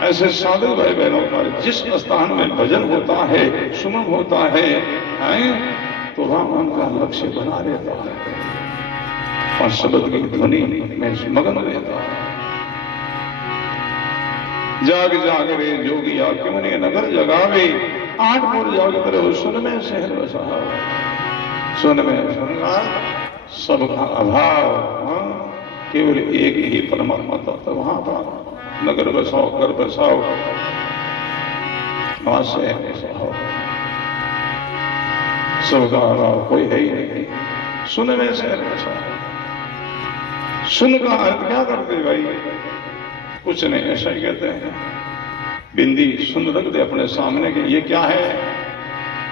ऐसे साधु भाई बहनों का जिस स्थान में भजन होता है, सुमन होता है, तो वहां उनका लक्ष्य बना रहता है और शब्द की ध्वनि में मगन रहता है। जाग जाग रे जोगिया क्यों ने नगर जगावे, 8 मोर जागत रहो सुन में शहर बसा, सुन में श्रृंगार सबका अभाव, केवल एक ही परमात्मा तत्व वहां पर नगर बसाओ, घर बसाओ, वहां शहर बसाओ, सबका अभाव कोई है ही नहीं, सुन में शहर बसाओ। सुन का अर्थ क्या करते भाई? कुछ नहीं, ऐसा ही कहते हैं। बिंदी सुन रख दे अपने सामने कि ये क्या है,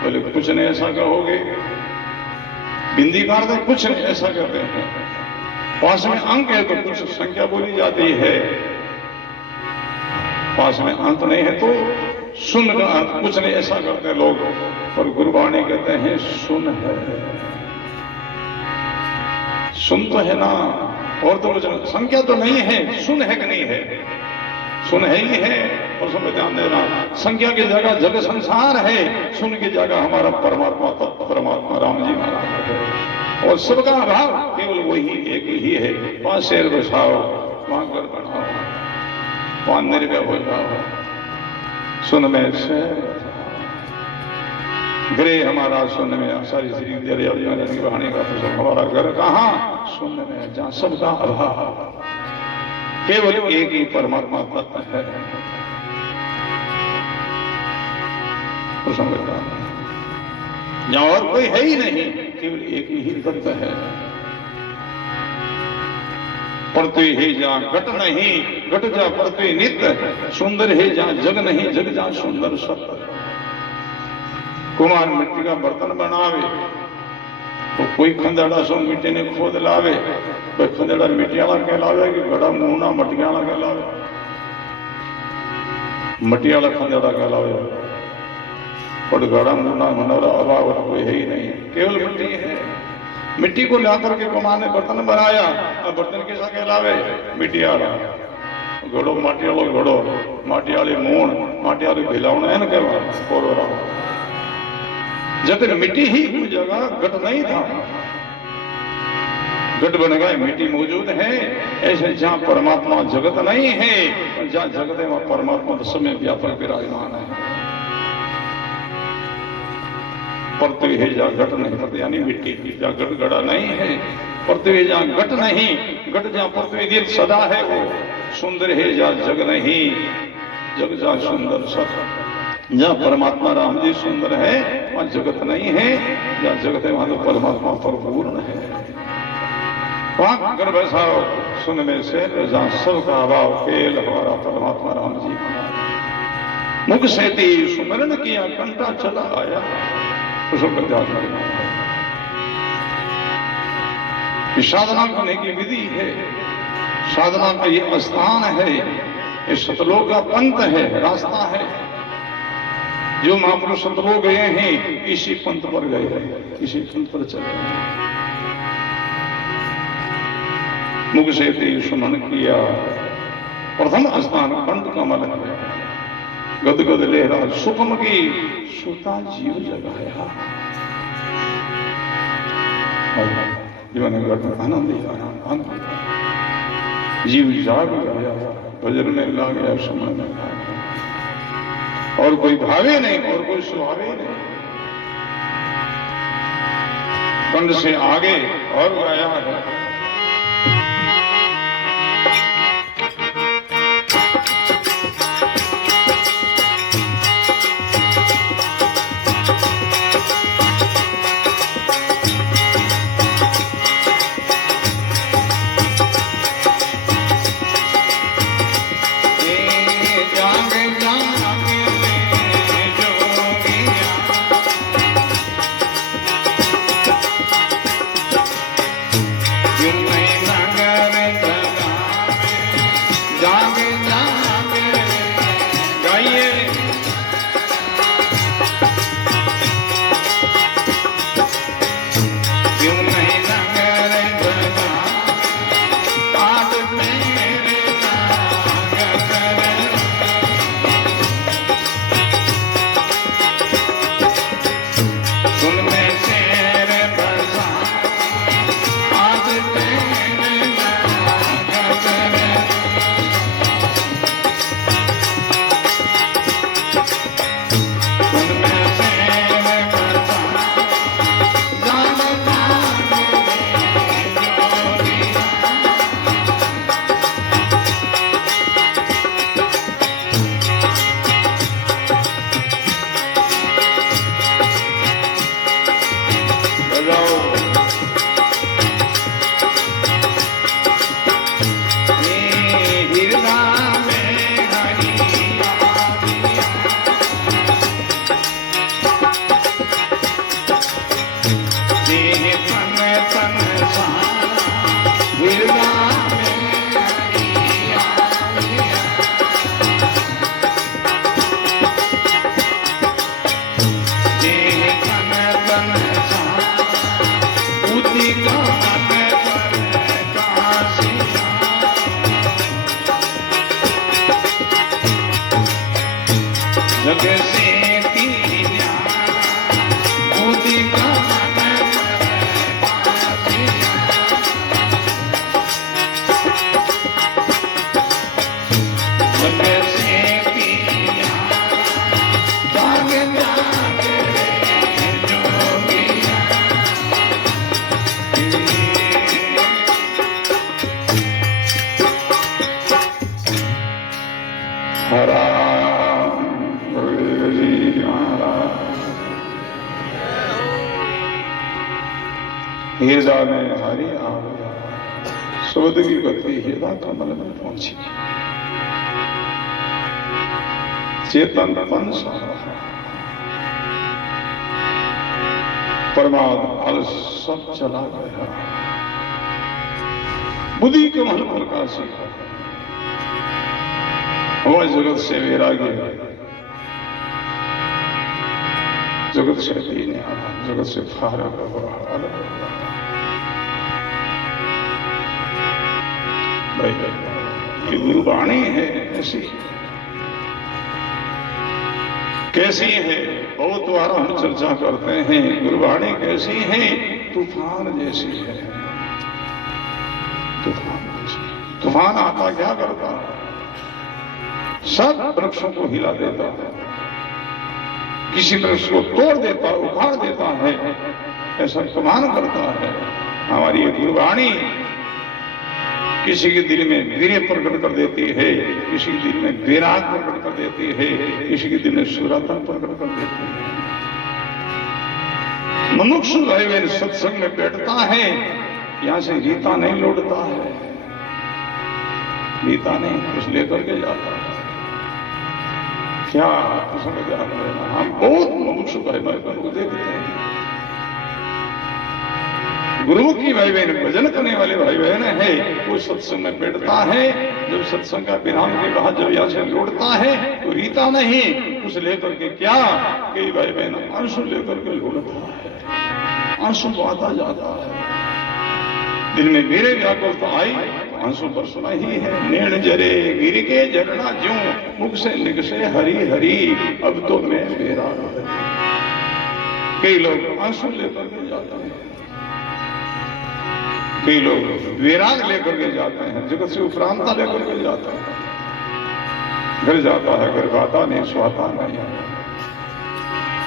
बोले कुछ नहीं ऐसा कहोगे। बिंदी का अर्थ कुछ नहीं ऐसा कहते हैं। पास में अंक है तो कुछ संख्या बोली जाती है, पास में अंत नहीं है तो सुन का अर्थ कुछ नहीं ऐसा करते लोग। और गुरबाणी कहते हैं सुन है, सुन तो है ना, और तो कुछ संख्या तो नहीं है, सुन है कि नहीं है? सुन है ही है। और सब ध्यान देना, संख्या की जगह जग संसार है, सुन की जगह हमारा परमात्मा तत्व परमात्मा राम जी महाराज है। और सबका अभाव केवल वही एक ही है। वहां शेर बसाओ, वहां घर बनाओ, वहां निर्भय हो जाओ, सुन में से घरे हमारा सुन में सारी श्री कहानी का तो हमारा घर कहाँ? सुन में, जहाँ सबका अभाव, केवल एक ही परमात्मा तत्व है। जहाँ और कोई है ही नहीं, केवल एक ही तत्व है। पृथ्वी है जहाँ घट नहीं, घट जा पृथ्वी नित्य, सुंदर है जहाँ जग नहीं, जग जहाँ सुंदर सत्य। कुमार मिट्टी का बर्तन बनावे तो कोई खंदेड़ा सो मिट्टी ने खोद लावे, कोई खंदेड़ा मिट्टी वाला कहलावे कि घड़ा मुंहना मट्टी वाला कहलावे, मट्टी वाला खंदेड़ा कहलावे। पर घड़ा मुंहना मनोरा अभाव कोई है ही नहीं, केवल मिट्टी है। मिट्टी को लाकर के कुमार ने बर्तन बनाया, अब बर्तन कैसा कहलावे? मिट्टी वाला घड़ो, माटी वालो घड़ो, माटी वाली मूण, माटी वाली भिलावना है ना कहवा। जब मिट्टी ही उस जगह घट नहीं था, घट बन गए, मिट्टी मौजूद है। ऐसे जहां परमात्मा जगत नहीं है, जहां जगत है वहां परमात्मा तो समय व्यापक विराजमान है। पृथ्वी है जहां घट नहीं, पृथ्वी यानी मिट्टी, जहां घट गड़ा नहीं है। पृथ्वी जहां घट नहीं, घट जहां पृथ्वी दिल सदा है वो सुंदर है, जहां जग नहीं, जग जहां सुंदर सब। जहाँ परमात्मा राम जी सुंदर है वहां जगत नहीं है, जहाँ जगत है वहां तो परमात्मा परिपूर्ण है। वहां कर बैसाओ सुन में से, जहाँ सबका अभाव खेल हमारा परमात्मा राम जी। मुख से ती सुमरण किया, कंटा चला आया, उसको ध्यान रखना। साधना करने की विधि है, साधना का ये स्थान है, ये सतलोक का पंथ है, रास्ता है। जो महापुरुष सतलोक गए हैं इसी पंथ पर गए हैं, इसी पंथ पर चले। मुख से सुमन किया, प्रथम स्थान कंठ कमल, गदगद लहरा सुखम की सुता जीव जगाया। जीवन आनंद आनंद, जीव जाग गया, भजन में ला गया, समय में ला गया। और कोई भावे नहीं, और कोई सुहावे नहीं। कंठ से आगे और गाया है। You're हृदय में हरि आया, शब्द की गति हृदय कमल में पहुंची। चेतन तन परमात्मा सब चला गया। बुद्धि कमल प्रकाशी हुआ, जगत से वैराग्य, जगत से पीने आना, जगत से फारग हुआ, अलग हुआ। ये गुरुवाणी है, ऐसी कैसी है? बहुत बार हम चर्चा करते हैं, गुरुवाणी कैसी है? तूफान जैसी है। तूफान जैसी। तूफान आता क्या करता है? सब वृक्षों को हिला देता है, किसी वृक्ष को तोड़ देता, उखाड़ देता है, ऐसा तूफान करता है। हमारी ये गुरुवाणी किसी के दिल में वीर्य प्रकट कर देती है, किसी के दिल में वैराग प्रकट कर देती है, किसी के दिल में सुरतन प्रकट कर देती है। मनुष्य भाई सत्संग में बैठता है, यहां से रीता नहीं लौटता है, रीता नहीं कुछ लेकर के जाता है। क्या समझ आ रहा है? हम बहुत मनुष्य भाई को देखते हैं। गुरु की भाई बहन, भजन करने वाले भाई बहन है, वो सत्संग में बैठता है, जब सत्संग का विराम के बाद जब यहाँ से लौटता है तो रीता नहीं कुछ लेकर के, क्या कई भाई बहन आंसू लेकर के लौटता है, आंसू आता जाता है। दिल में मेरे व्याकुलता आई, आंसू बरसना ही है। नैन जरे गिर के झरना ज्यों, मुख से निकसे हरी हरी, अब तो मैं मेरा। कई लोग आंसू लेकर के जाते हैं, कई लोग वैराग लेकर के जाते हैं, जगत से उपरांता लेकर के जाते हैं। घर जाता है, घर खाता नहीं, स्वाता नहीं,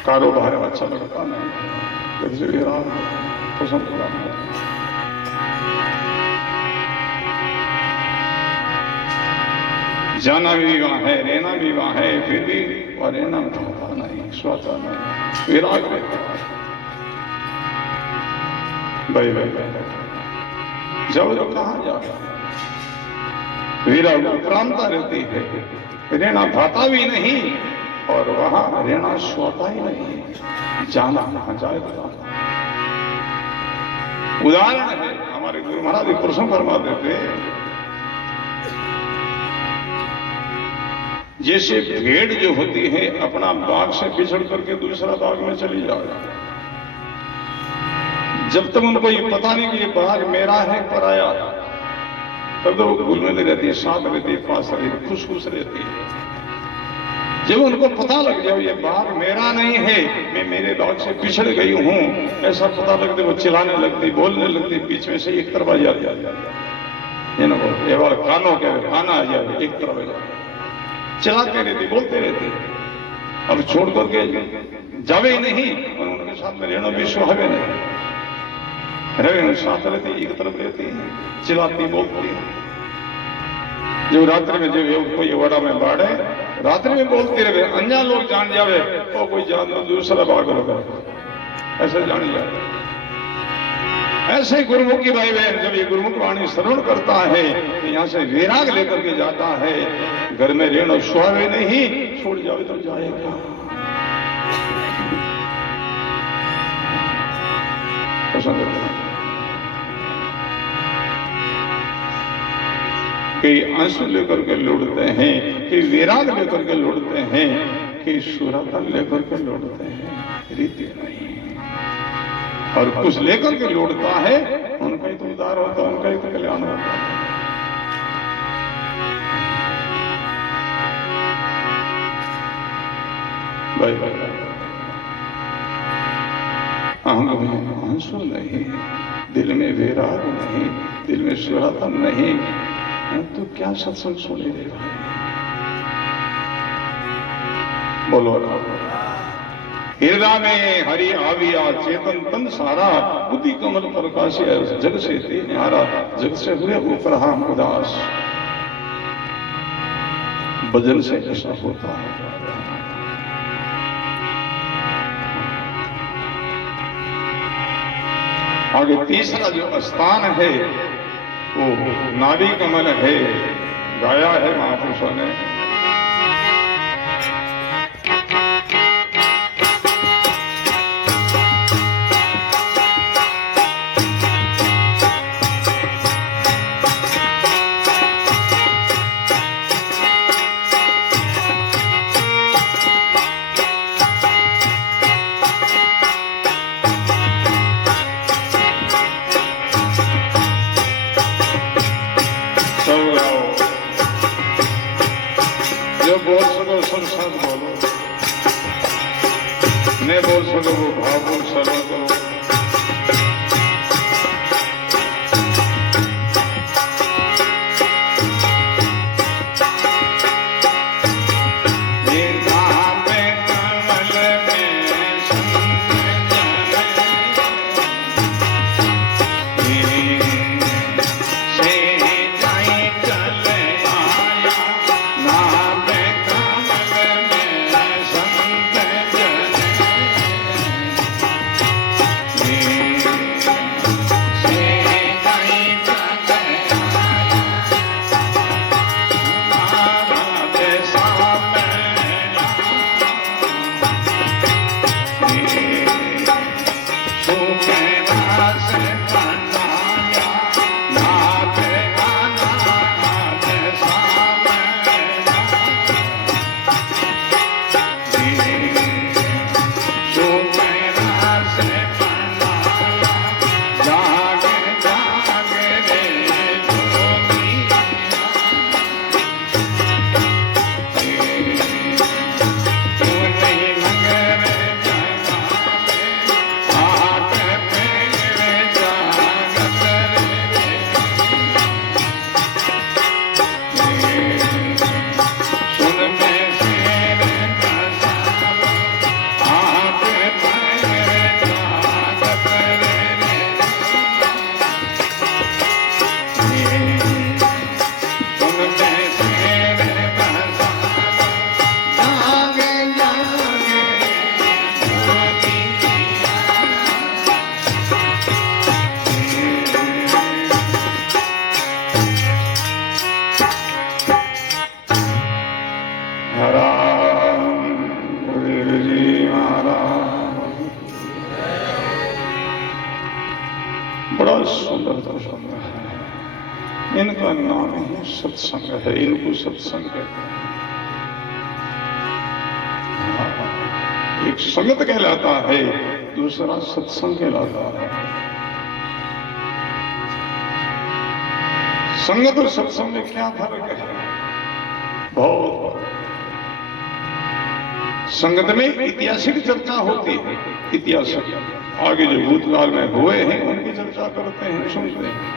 कारोबार अच्छा लगता नहीं, घर से वैराग पसंद नहीं। जाना भी वहां है, रहना भी वहां है, फिर भी और रहना खाता नहीं, स्वाता नहीं, वैराग रहता है। भाई भाई भाई जाओ तो कहां जाओ? विराग उपरांता रहती है, रहना भाता भी नहीं और वहां रहना सोता ही नहीं। जाना कहां जाएगा? उदाहरण है, हमारे गुरु महाराज एक प्रश्न फरमाते थे, जैसे भेड़ जो होती है अपना बाग से बिछड़ करके दूसरा बाग में चली जाए, जब तक उनको ये पता नहीं कि ये बाग मेरा है पराया, तब तो वो घुल मिल रहती है, साथ रहती है, पास रहती है, खुश खुश रहती है। जब उनको पता लग जाए ये बाग मेरा नहीं है, मैं मेरे बाग से पिछड़ गई हूं, ऐसा पता लगता है, वो चिल्लाने लगती, बोलने लगती, बीच में से एक तरफ आ जाती है, कानों के खाना आ जाए, एक तरफ आ जाए, चिल्लाते रहती, बोलते रहती। अब छोड़ करके जावे नहीं, और उनके साथ में रहना भी सुहावे नहीं, साथ रहती, एक तरफ रहती है, चिल्लाती, बोलती है। जो रात्रि में जब कोई वड़ा में बाढ़े, रात्रि में बोलती रहे, अन्य लोग जान जावे तो कोई जान दूसरा बाग होगा, ऐसे जान जाए। ऐसे गुरुमुखी भाई बहन जब ये गुरुमुख वाणी श्रवण करता है तो यहाँ से वैराग लेकर के जाता है, घर में रहना सुहावे नहीं, छोड़ जावे तो जाएगा। कई आंसू लेकर के लौटते हैं, कई वैराग लेकर के लौटते हैं, कई शुरता लेकर के लौटते हैं। रीति नहीं। और कुछ लेकर के लौटता है, उनका ही तो उद्धार होता है, उनका ही तो कल्याण होता है। भाई आंखों में आंसू नहीं, दिल में वैराग नहीं, दिल में शुरतम नहीं, तो क्या सत्संग सुने रे भाई? बोलो हृदय में हरि आविया, चेतन तन सारा, बुद्धि कमल प्रकाश जग से ते न्यारा, जग से हुए ऊपर हम उदास। भजन से ऐसा होता है। आगे तीसरा जो स्थान है वो नाभि कमल है, गाया है महापुरुषों ने। जो बोल सको सब साथ बोलो, नहीं बोल सको वो भाव बोल सर्व करो। बड़ा सुंदर दर्शन है। इनका नाम ही सत्संग है, इनको सत्संग कहते हैं। एक संगत कहलाता है, दूसरा सत्संग कहलाता है। संगत और सत्संग में क्या फर्क है? बहुत। संगत में ऐतिहासिक चर्चा होती है, ऐतिहासिक आगे जो भूतकाल में हुए हैं उनकी चर्चा करते हैं, सुनते हैं,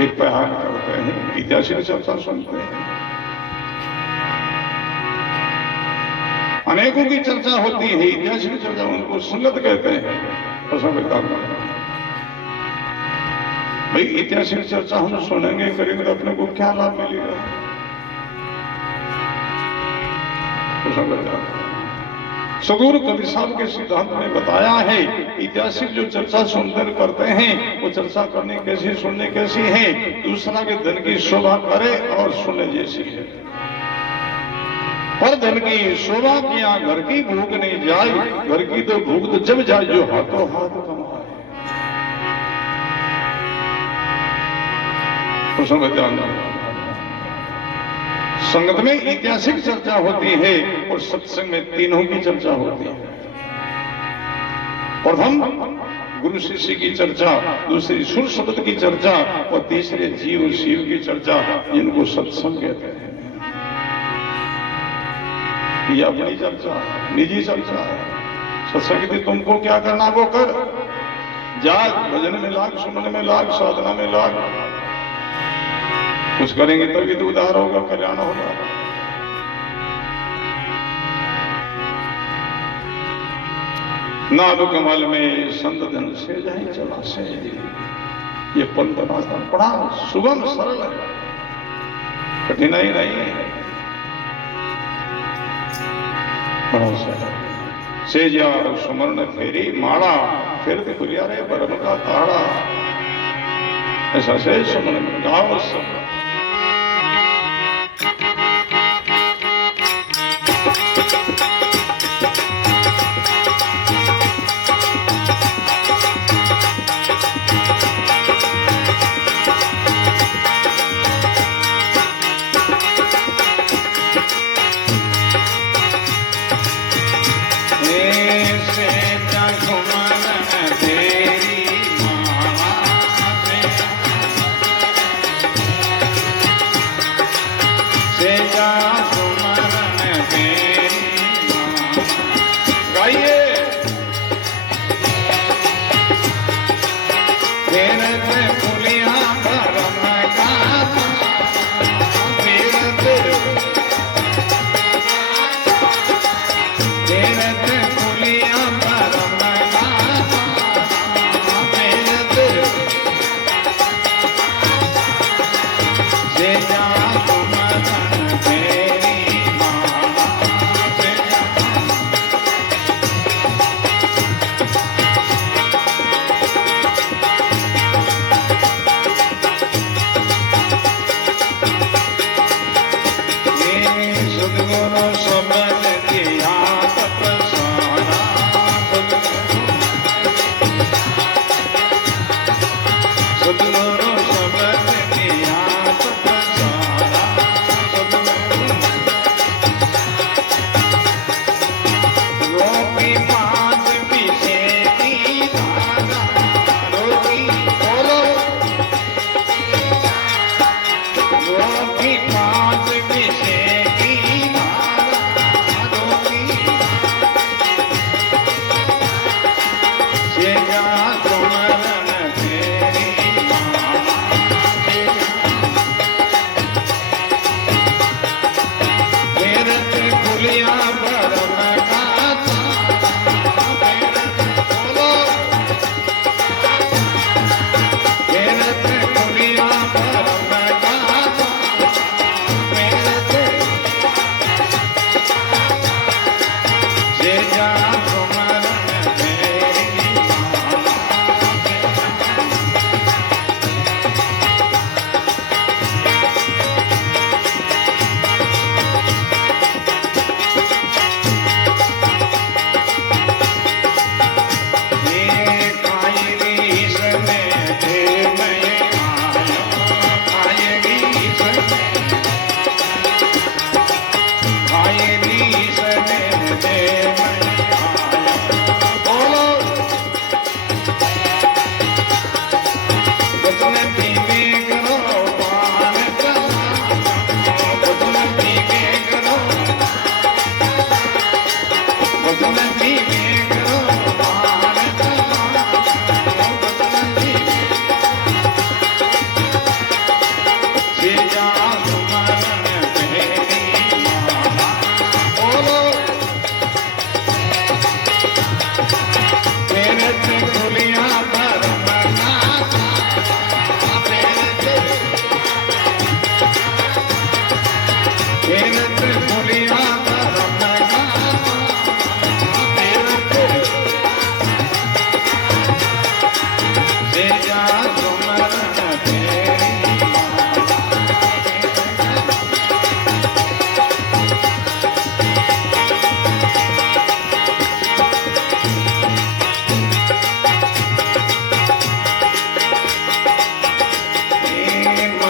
एक बयान करते हैं, ऐतिहासिक चर्चा सुनते हैं। अनेकों की चर्चा होती है, ऐतिहासिक चर्चा, उनको संगत कहते हैं। भाई ऐतिहासिक चर्चा हम सुनेंगे करेंगे तो अपने को क्या लाभ मिलेगा? सगुरु कबीर साहब के सिद्धांत में बताया है, ऐतिहासिक जो चर्चा सुनकर करते हैं वो चर्चा करनी कैसी, सुनने कैसी है? दूसरा के धन की शोभा करे और सुने जैसी है। पर धन की शोभा किया घर की भूख नहीं जाए, घर की तो भूख तो जब जाए जो हाथों हाथ कमाए। उसमें ध्यान देना। संगत में ऐतिहासिक चर्चा होती है और सत्संग में तीनों की चर्चा होती है। प्रथम गुरु शिष्य की चर्चा, दूसरी सुर शब्द की चर्चा और तीसरे जीव शिव की चर्चा, जिनको सत्संग कहते हैं। ये अपनी चर्चा, निजी चर्चा है। सत्संग की तुमको क्या करना वो कर, जाग, भजन में लाग, सुमन में लाग, साधना में लाग। कुछ करेंगे तभी तो उद्धार होगा, कल्याण होगा। नाभ कमल में संत धन से जाए चला से, ये पंथ रास्ता बड़ा सुगम सरल है, कठिनाई नहीं है, बड़ा सरल। से जा सुमरण फेरी माड़ा, फिर भी खुलिया रे बरम का ताड़ा। ऐसा से सुमरण गाँव सब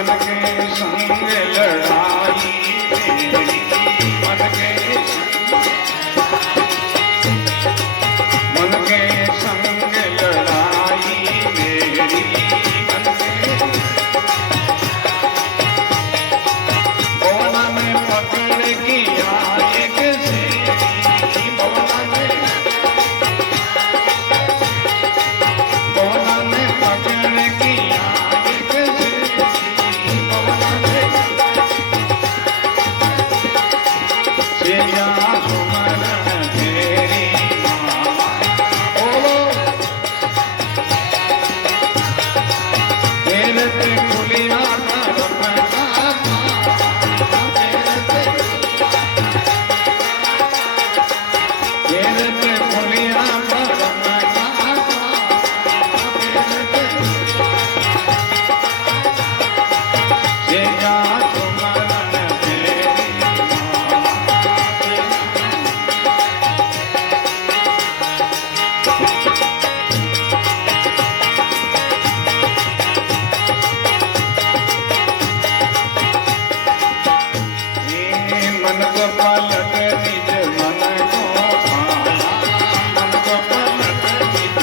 मन के संग लड़ाई मेरी, मन के संग लड़ाई मेरी, मन के भवना में पकड़ किया एक सेरी, भवना में पकड़ किया एक सेरी, भवना में सेया सुमरन तेरी मामा, बोलो तेरे ते खुलिया करम का, तेरे ते खुलिया करम का, सेया सुमरन तेरी मन को पलट निज मन को पाया, मन को पलट निज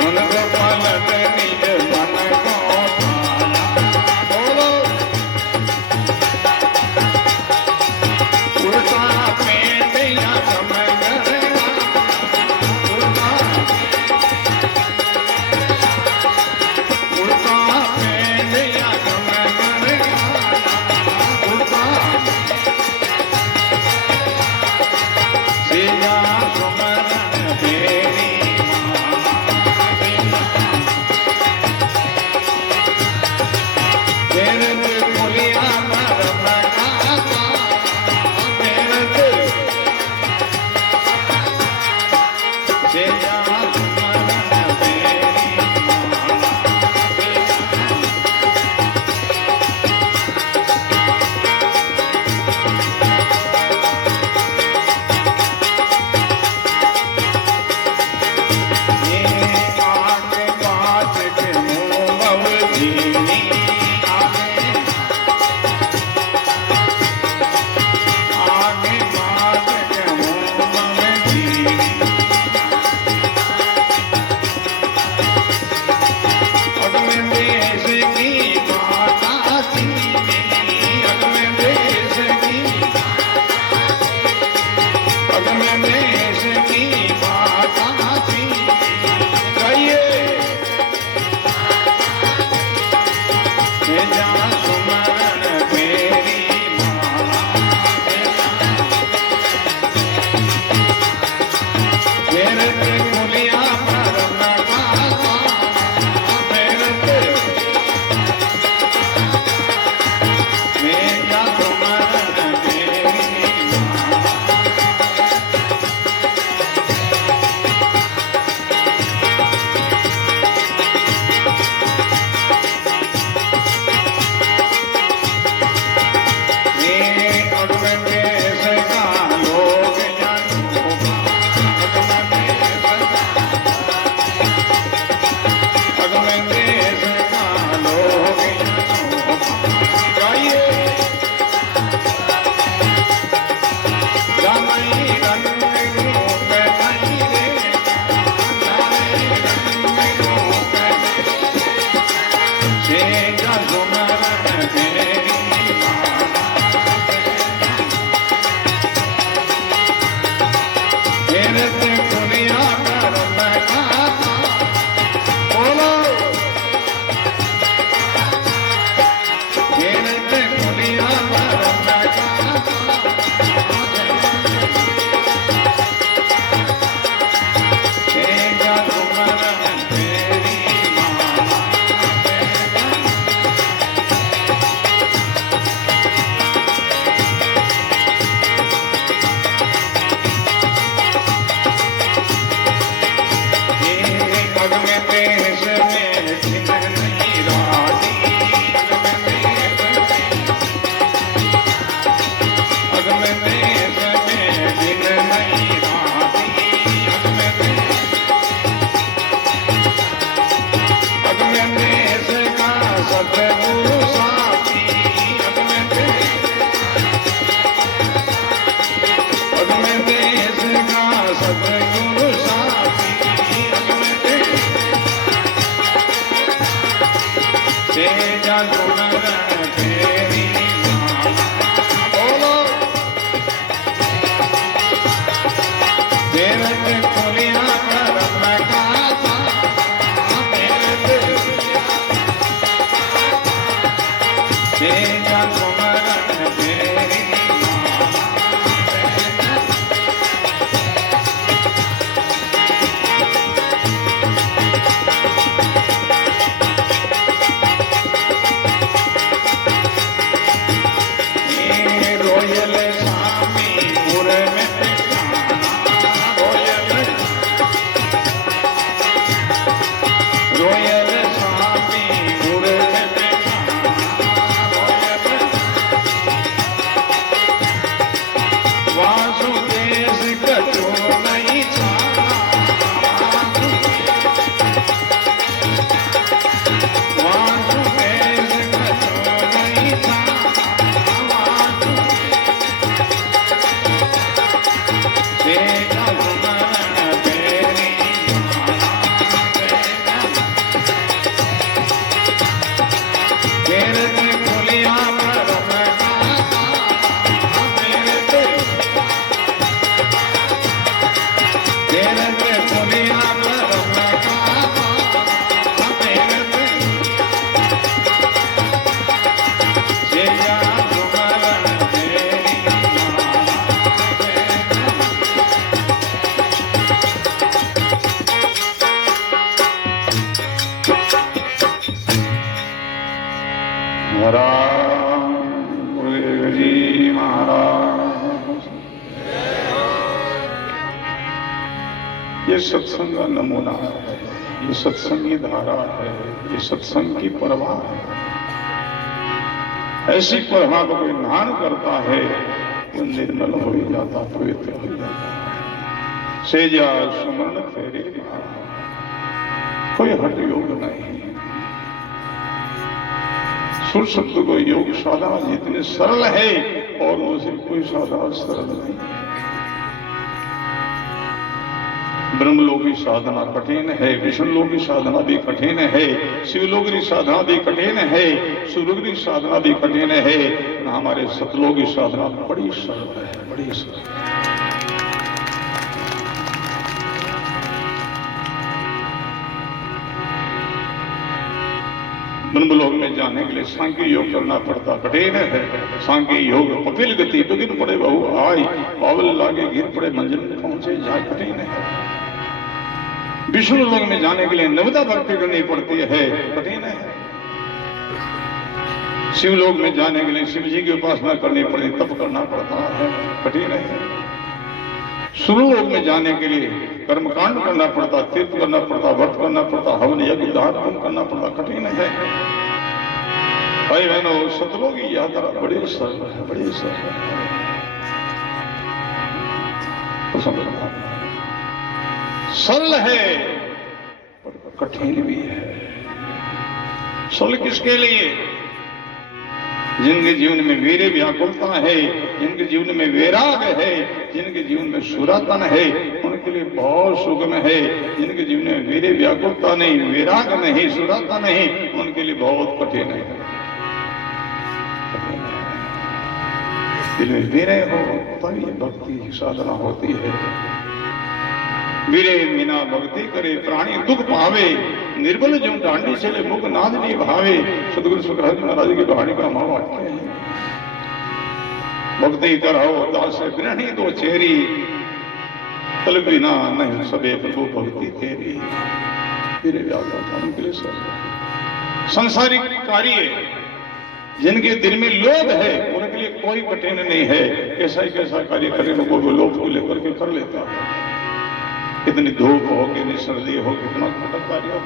मन को पलट निज मन को पाया, बोलो उल्टा पेट या समय करेगा, उल्टा पेट या समय करेगा, सेया सुमरन तेरी तेरे ते खुलिया करम का, तेरे ते सेया सुमरन तेरी आगे बात के मुँह बवजीनी, आगे बात के मुँह बवजीनी, अगले देश की माता थी, अगले देश की, अगले देश की माता थी, सेया सुमरन तेरी मामा, तेरे ते खुलिया करम का, तेरे ते सेया सुमरन तेरी मामा, अगमें का लोग जानूगा, अगमें का लोग जानूगा, गाइए रामई रंग रूप नहीं रे, रामई रंग रूप सेया सुमरन तेरी तेरे ते खुलिया करम का, बोलो तेरे ते खुलिया करम का, सेया सुमरन तेरी मामा, सतगुरु साथी पग में देश का सतगुरु साथी तेजा गुणरण तेरी बोलो तेरे खोलिया करम का तेजा गुणरण तेरी रोयल स्वामी पुर में रोयल स्वामी पुर में वासुदेव कटो नहीं वासुदेव कटो नहीं जी महाराज ये सत्संग का नमूना है, ये सत्संग की धारा है, ये सत्संग की प्रवाह है। ऐसी प्रवाह को कोई ध्यान करता है वो निर्मल हो ही जाता, पवित्र हो जाता। सेजा सुमन फेरे कोई हट योग नहीं। सुर शब्द को योग साधना जितने सरल है और उसे कोई साधना सरल नहीं। ब्रह्मलोक की साधना कठिन है, विष्णुलोक की साधना भी कठिन है, शिवलोक की साधना भी कठिन है, सूर्य की साधना भी कठिन है, हमारे सतलोक की साधना बड़ी सरल है, बड़ी सरल। ब्रह्मलोक में जाने के लिए सांख्य योग करना पड़ता, कठिन है। सांख्य योग पपिल गति बिगिन पड़े बहु आई, पावल लागे गिर पड़े मंजिल में पहुंचे जाए, कठिन है। विष्णु लोक में जाने के लिए नवदा भक्ति करनी पड़ती है, कठिन है। शिवलोक में जाने के लिए शिव जी की उपासना करनी पड़ती, तप करना पड़ता है, कठिन है। सुरलोक में जाने के लिए कर्मकांड करना पड़ता, तीर्थ करना पड़ता, व्रत करना पड़ता, हवन यज्ञ दान पुण्य करना पड़ता, कठिन है। भाई बहनों, सतलोक की यात्रा बड़ी सरल है, बड़ी सरल है। सरल है पर कठिन भी है। सरल किसके लिए? जिनके जीवन में वीर्य व्याकुलता है, जिनके जीवन में वैराग है, जिनके जीवन में सुरातन है, उनके लिए बहुत सुगम है। जिनके जीवन में वीर्य व्याकुलता नहीं, वैराग नहीं, सुरातन नहीं, उनके लिए बहुत कठिन है। दिल में वीर्य हो तभी भक्ति साधना होती है। वीरे बिना भक्ति करे प्राणी दुख पावे, निर्बल जो डांडी चले मुख नाद नहीं भावे। सतगुरु सुखराज महाराज की कहानी का महावाक्य है। भक्ति करो दास ग्रहणी दो चेरी, तल बिना नहीं सबे प्रभु भक्ति तेरी। वीरे व्याकुलता उनके लिए सब संसारिक कार्य जिनके दिल में लोभ है उनके लिए कोई कठिन नहीं है। कैसा ही कैसा कार्य करने को वो लोभ को लेकर के कर लेता है। कितनी धूप हो, कितनी सर्दी हो, कितना छोटा कार्य हो,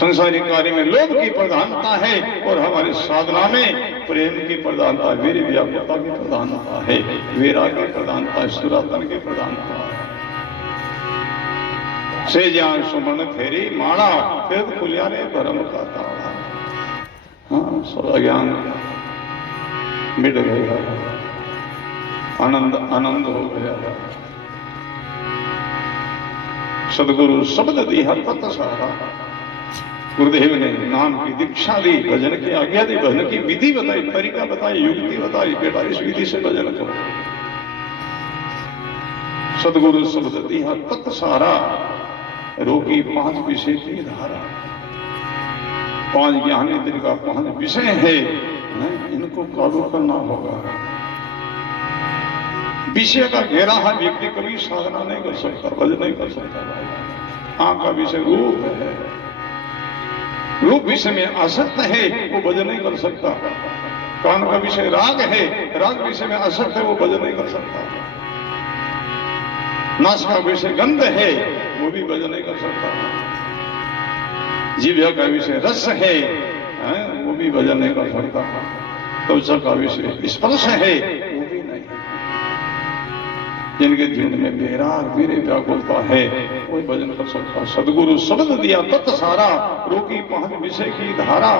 संसारिक कार्य में लोभ की प्रधानता है और हमारी साधना में प्रेम की प्रधानता, वीर व्याकुलता की प्रधानता है, वैराग्य की प्रधानता, सुरातन की प्रधानता है। से ज्ञान सुमन फेरी माणा फिर खुलिया रे भरम का ताड़ा। हाँ, सारा ज्ञान मिट गया, आनंद आनंद हो गया। सदगुरु शब्द दिया तत् सारा। गुरुदेव ने नाम की दीक्षा दी, भजन की आज्ञा दी, भजन की विधि बताई, तरीका बताई, युक्ति बताई, बेटा इस विधि से भजन करो। सदगुरु शब्द दिया तत् सारा, रोगी 5 विषय की धारा। 5 ज्ञानी दिन का 5 विषय है, इनको काबू करना होगा। विषय का घेरा है, व्यक्ति कभी साधना नहीं कर सकता, भजन नहीं कर सकता। आंख का विषय रूप है, रूप विषय में आसक्त है, वो भजन नहीं कर सकता। कान का विषय राग है, राग विषय में आसक्त है, वो भजन नहीं कर सकता। नास का विषय गंध है, वो भी भजन नहीं कर सकता। जीभ का विषय रस है, वो भी भजन नहीं कर सकता। त्वचा का विषय स्पर्श है, वो भी नहीं। जिनके जीवन में बेराग वीरे व्याकुलता है, वही भजन कर सकता। सदगुरु शब्द दिया तत् सारा, रोकी 5 विषय की धारा।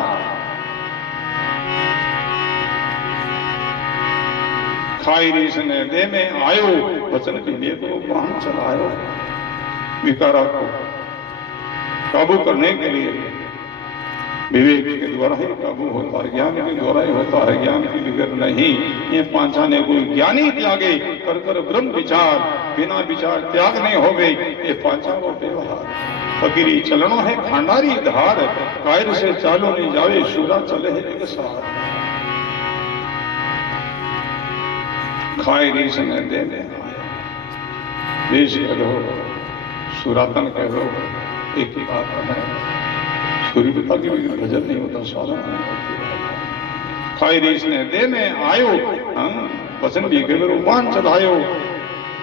खाई रीस ने दे में आयो, वचन के लिए को वाहन चलायो। विकारा को काबू करने के लिए विवेक के द्वारा ही काबू होता है, ज्ञान के द्वारा ही होता है। ज्ञान की विगर नहीं, ये पांचा ने कोई ज्ञानी त्यागे, कर कर ब्रह्म विचार, बिना विचार त्याग नहीं हो गई। ये पांचा वो व्यवहार फकीरी चलनो है खांडारी धार, कायर से चालो नहीं जावे, सूरा चले है एक सार। खाए रीस ने दे में रीस कह दो, सुरातन कह दो, एक ही बात है। सूर्य पिता की भी भजन नहीं होता, साधना नहीं होती। खाई रीस ने दे में आयो, वचन भी के रूपान चढ़ायो।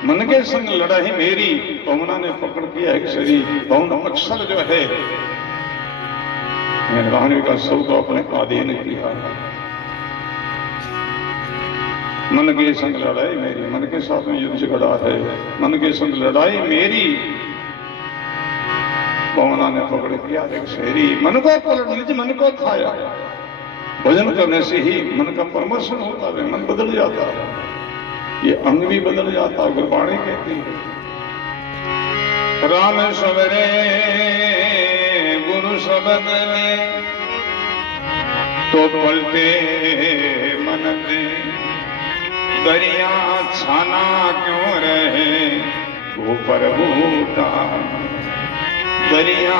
मन के संग लड़ाई मेरी, पवना ने पकड़ किया एक शरीर। पवन अक्षर जो है, राहणी का सब को अपने अधीन किया। मन के संग लड़ाई मेरी, मन के साथ में युद्ध झगड़ा है। मन के संग लड़ाई मेरी, पवना ने पकड़ किया एक शेरी। मन को पलट, निज मन को खाया। भजन करने से ही मन का परमर्शन होता है, मन बदल जाता है, ये अंग भी बदल जाता है। गुरबाणी कहती है, राम सवरे गुरु शब्द में, तो पलटे मन में। दरिया छाना क्यों रहे ऊपर बूटा, दरिया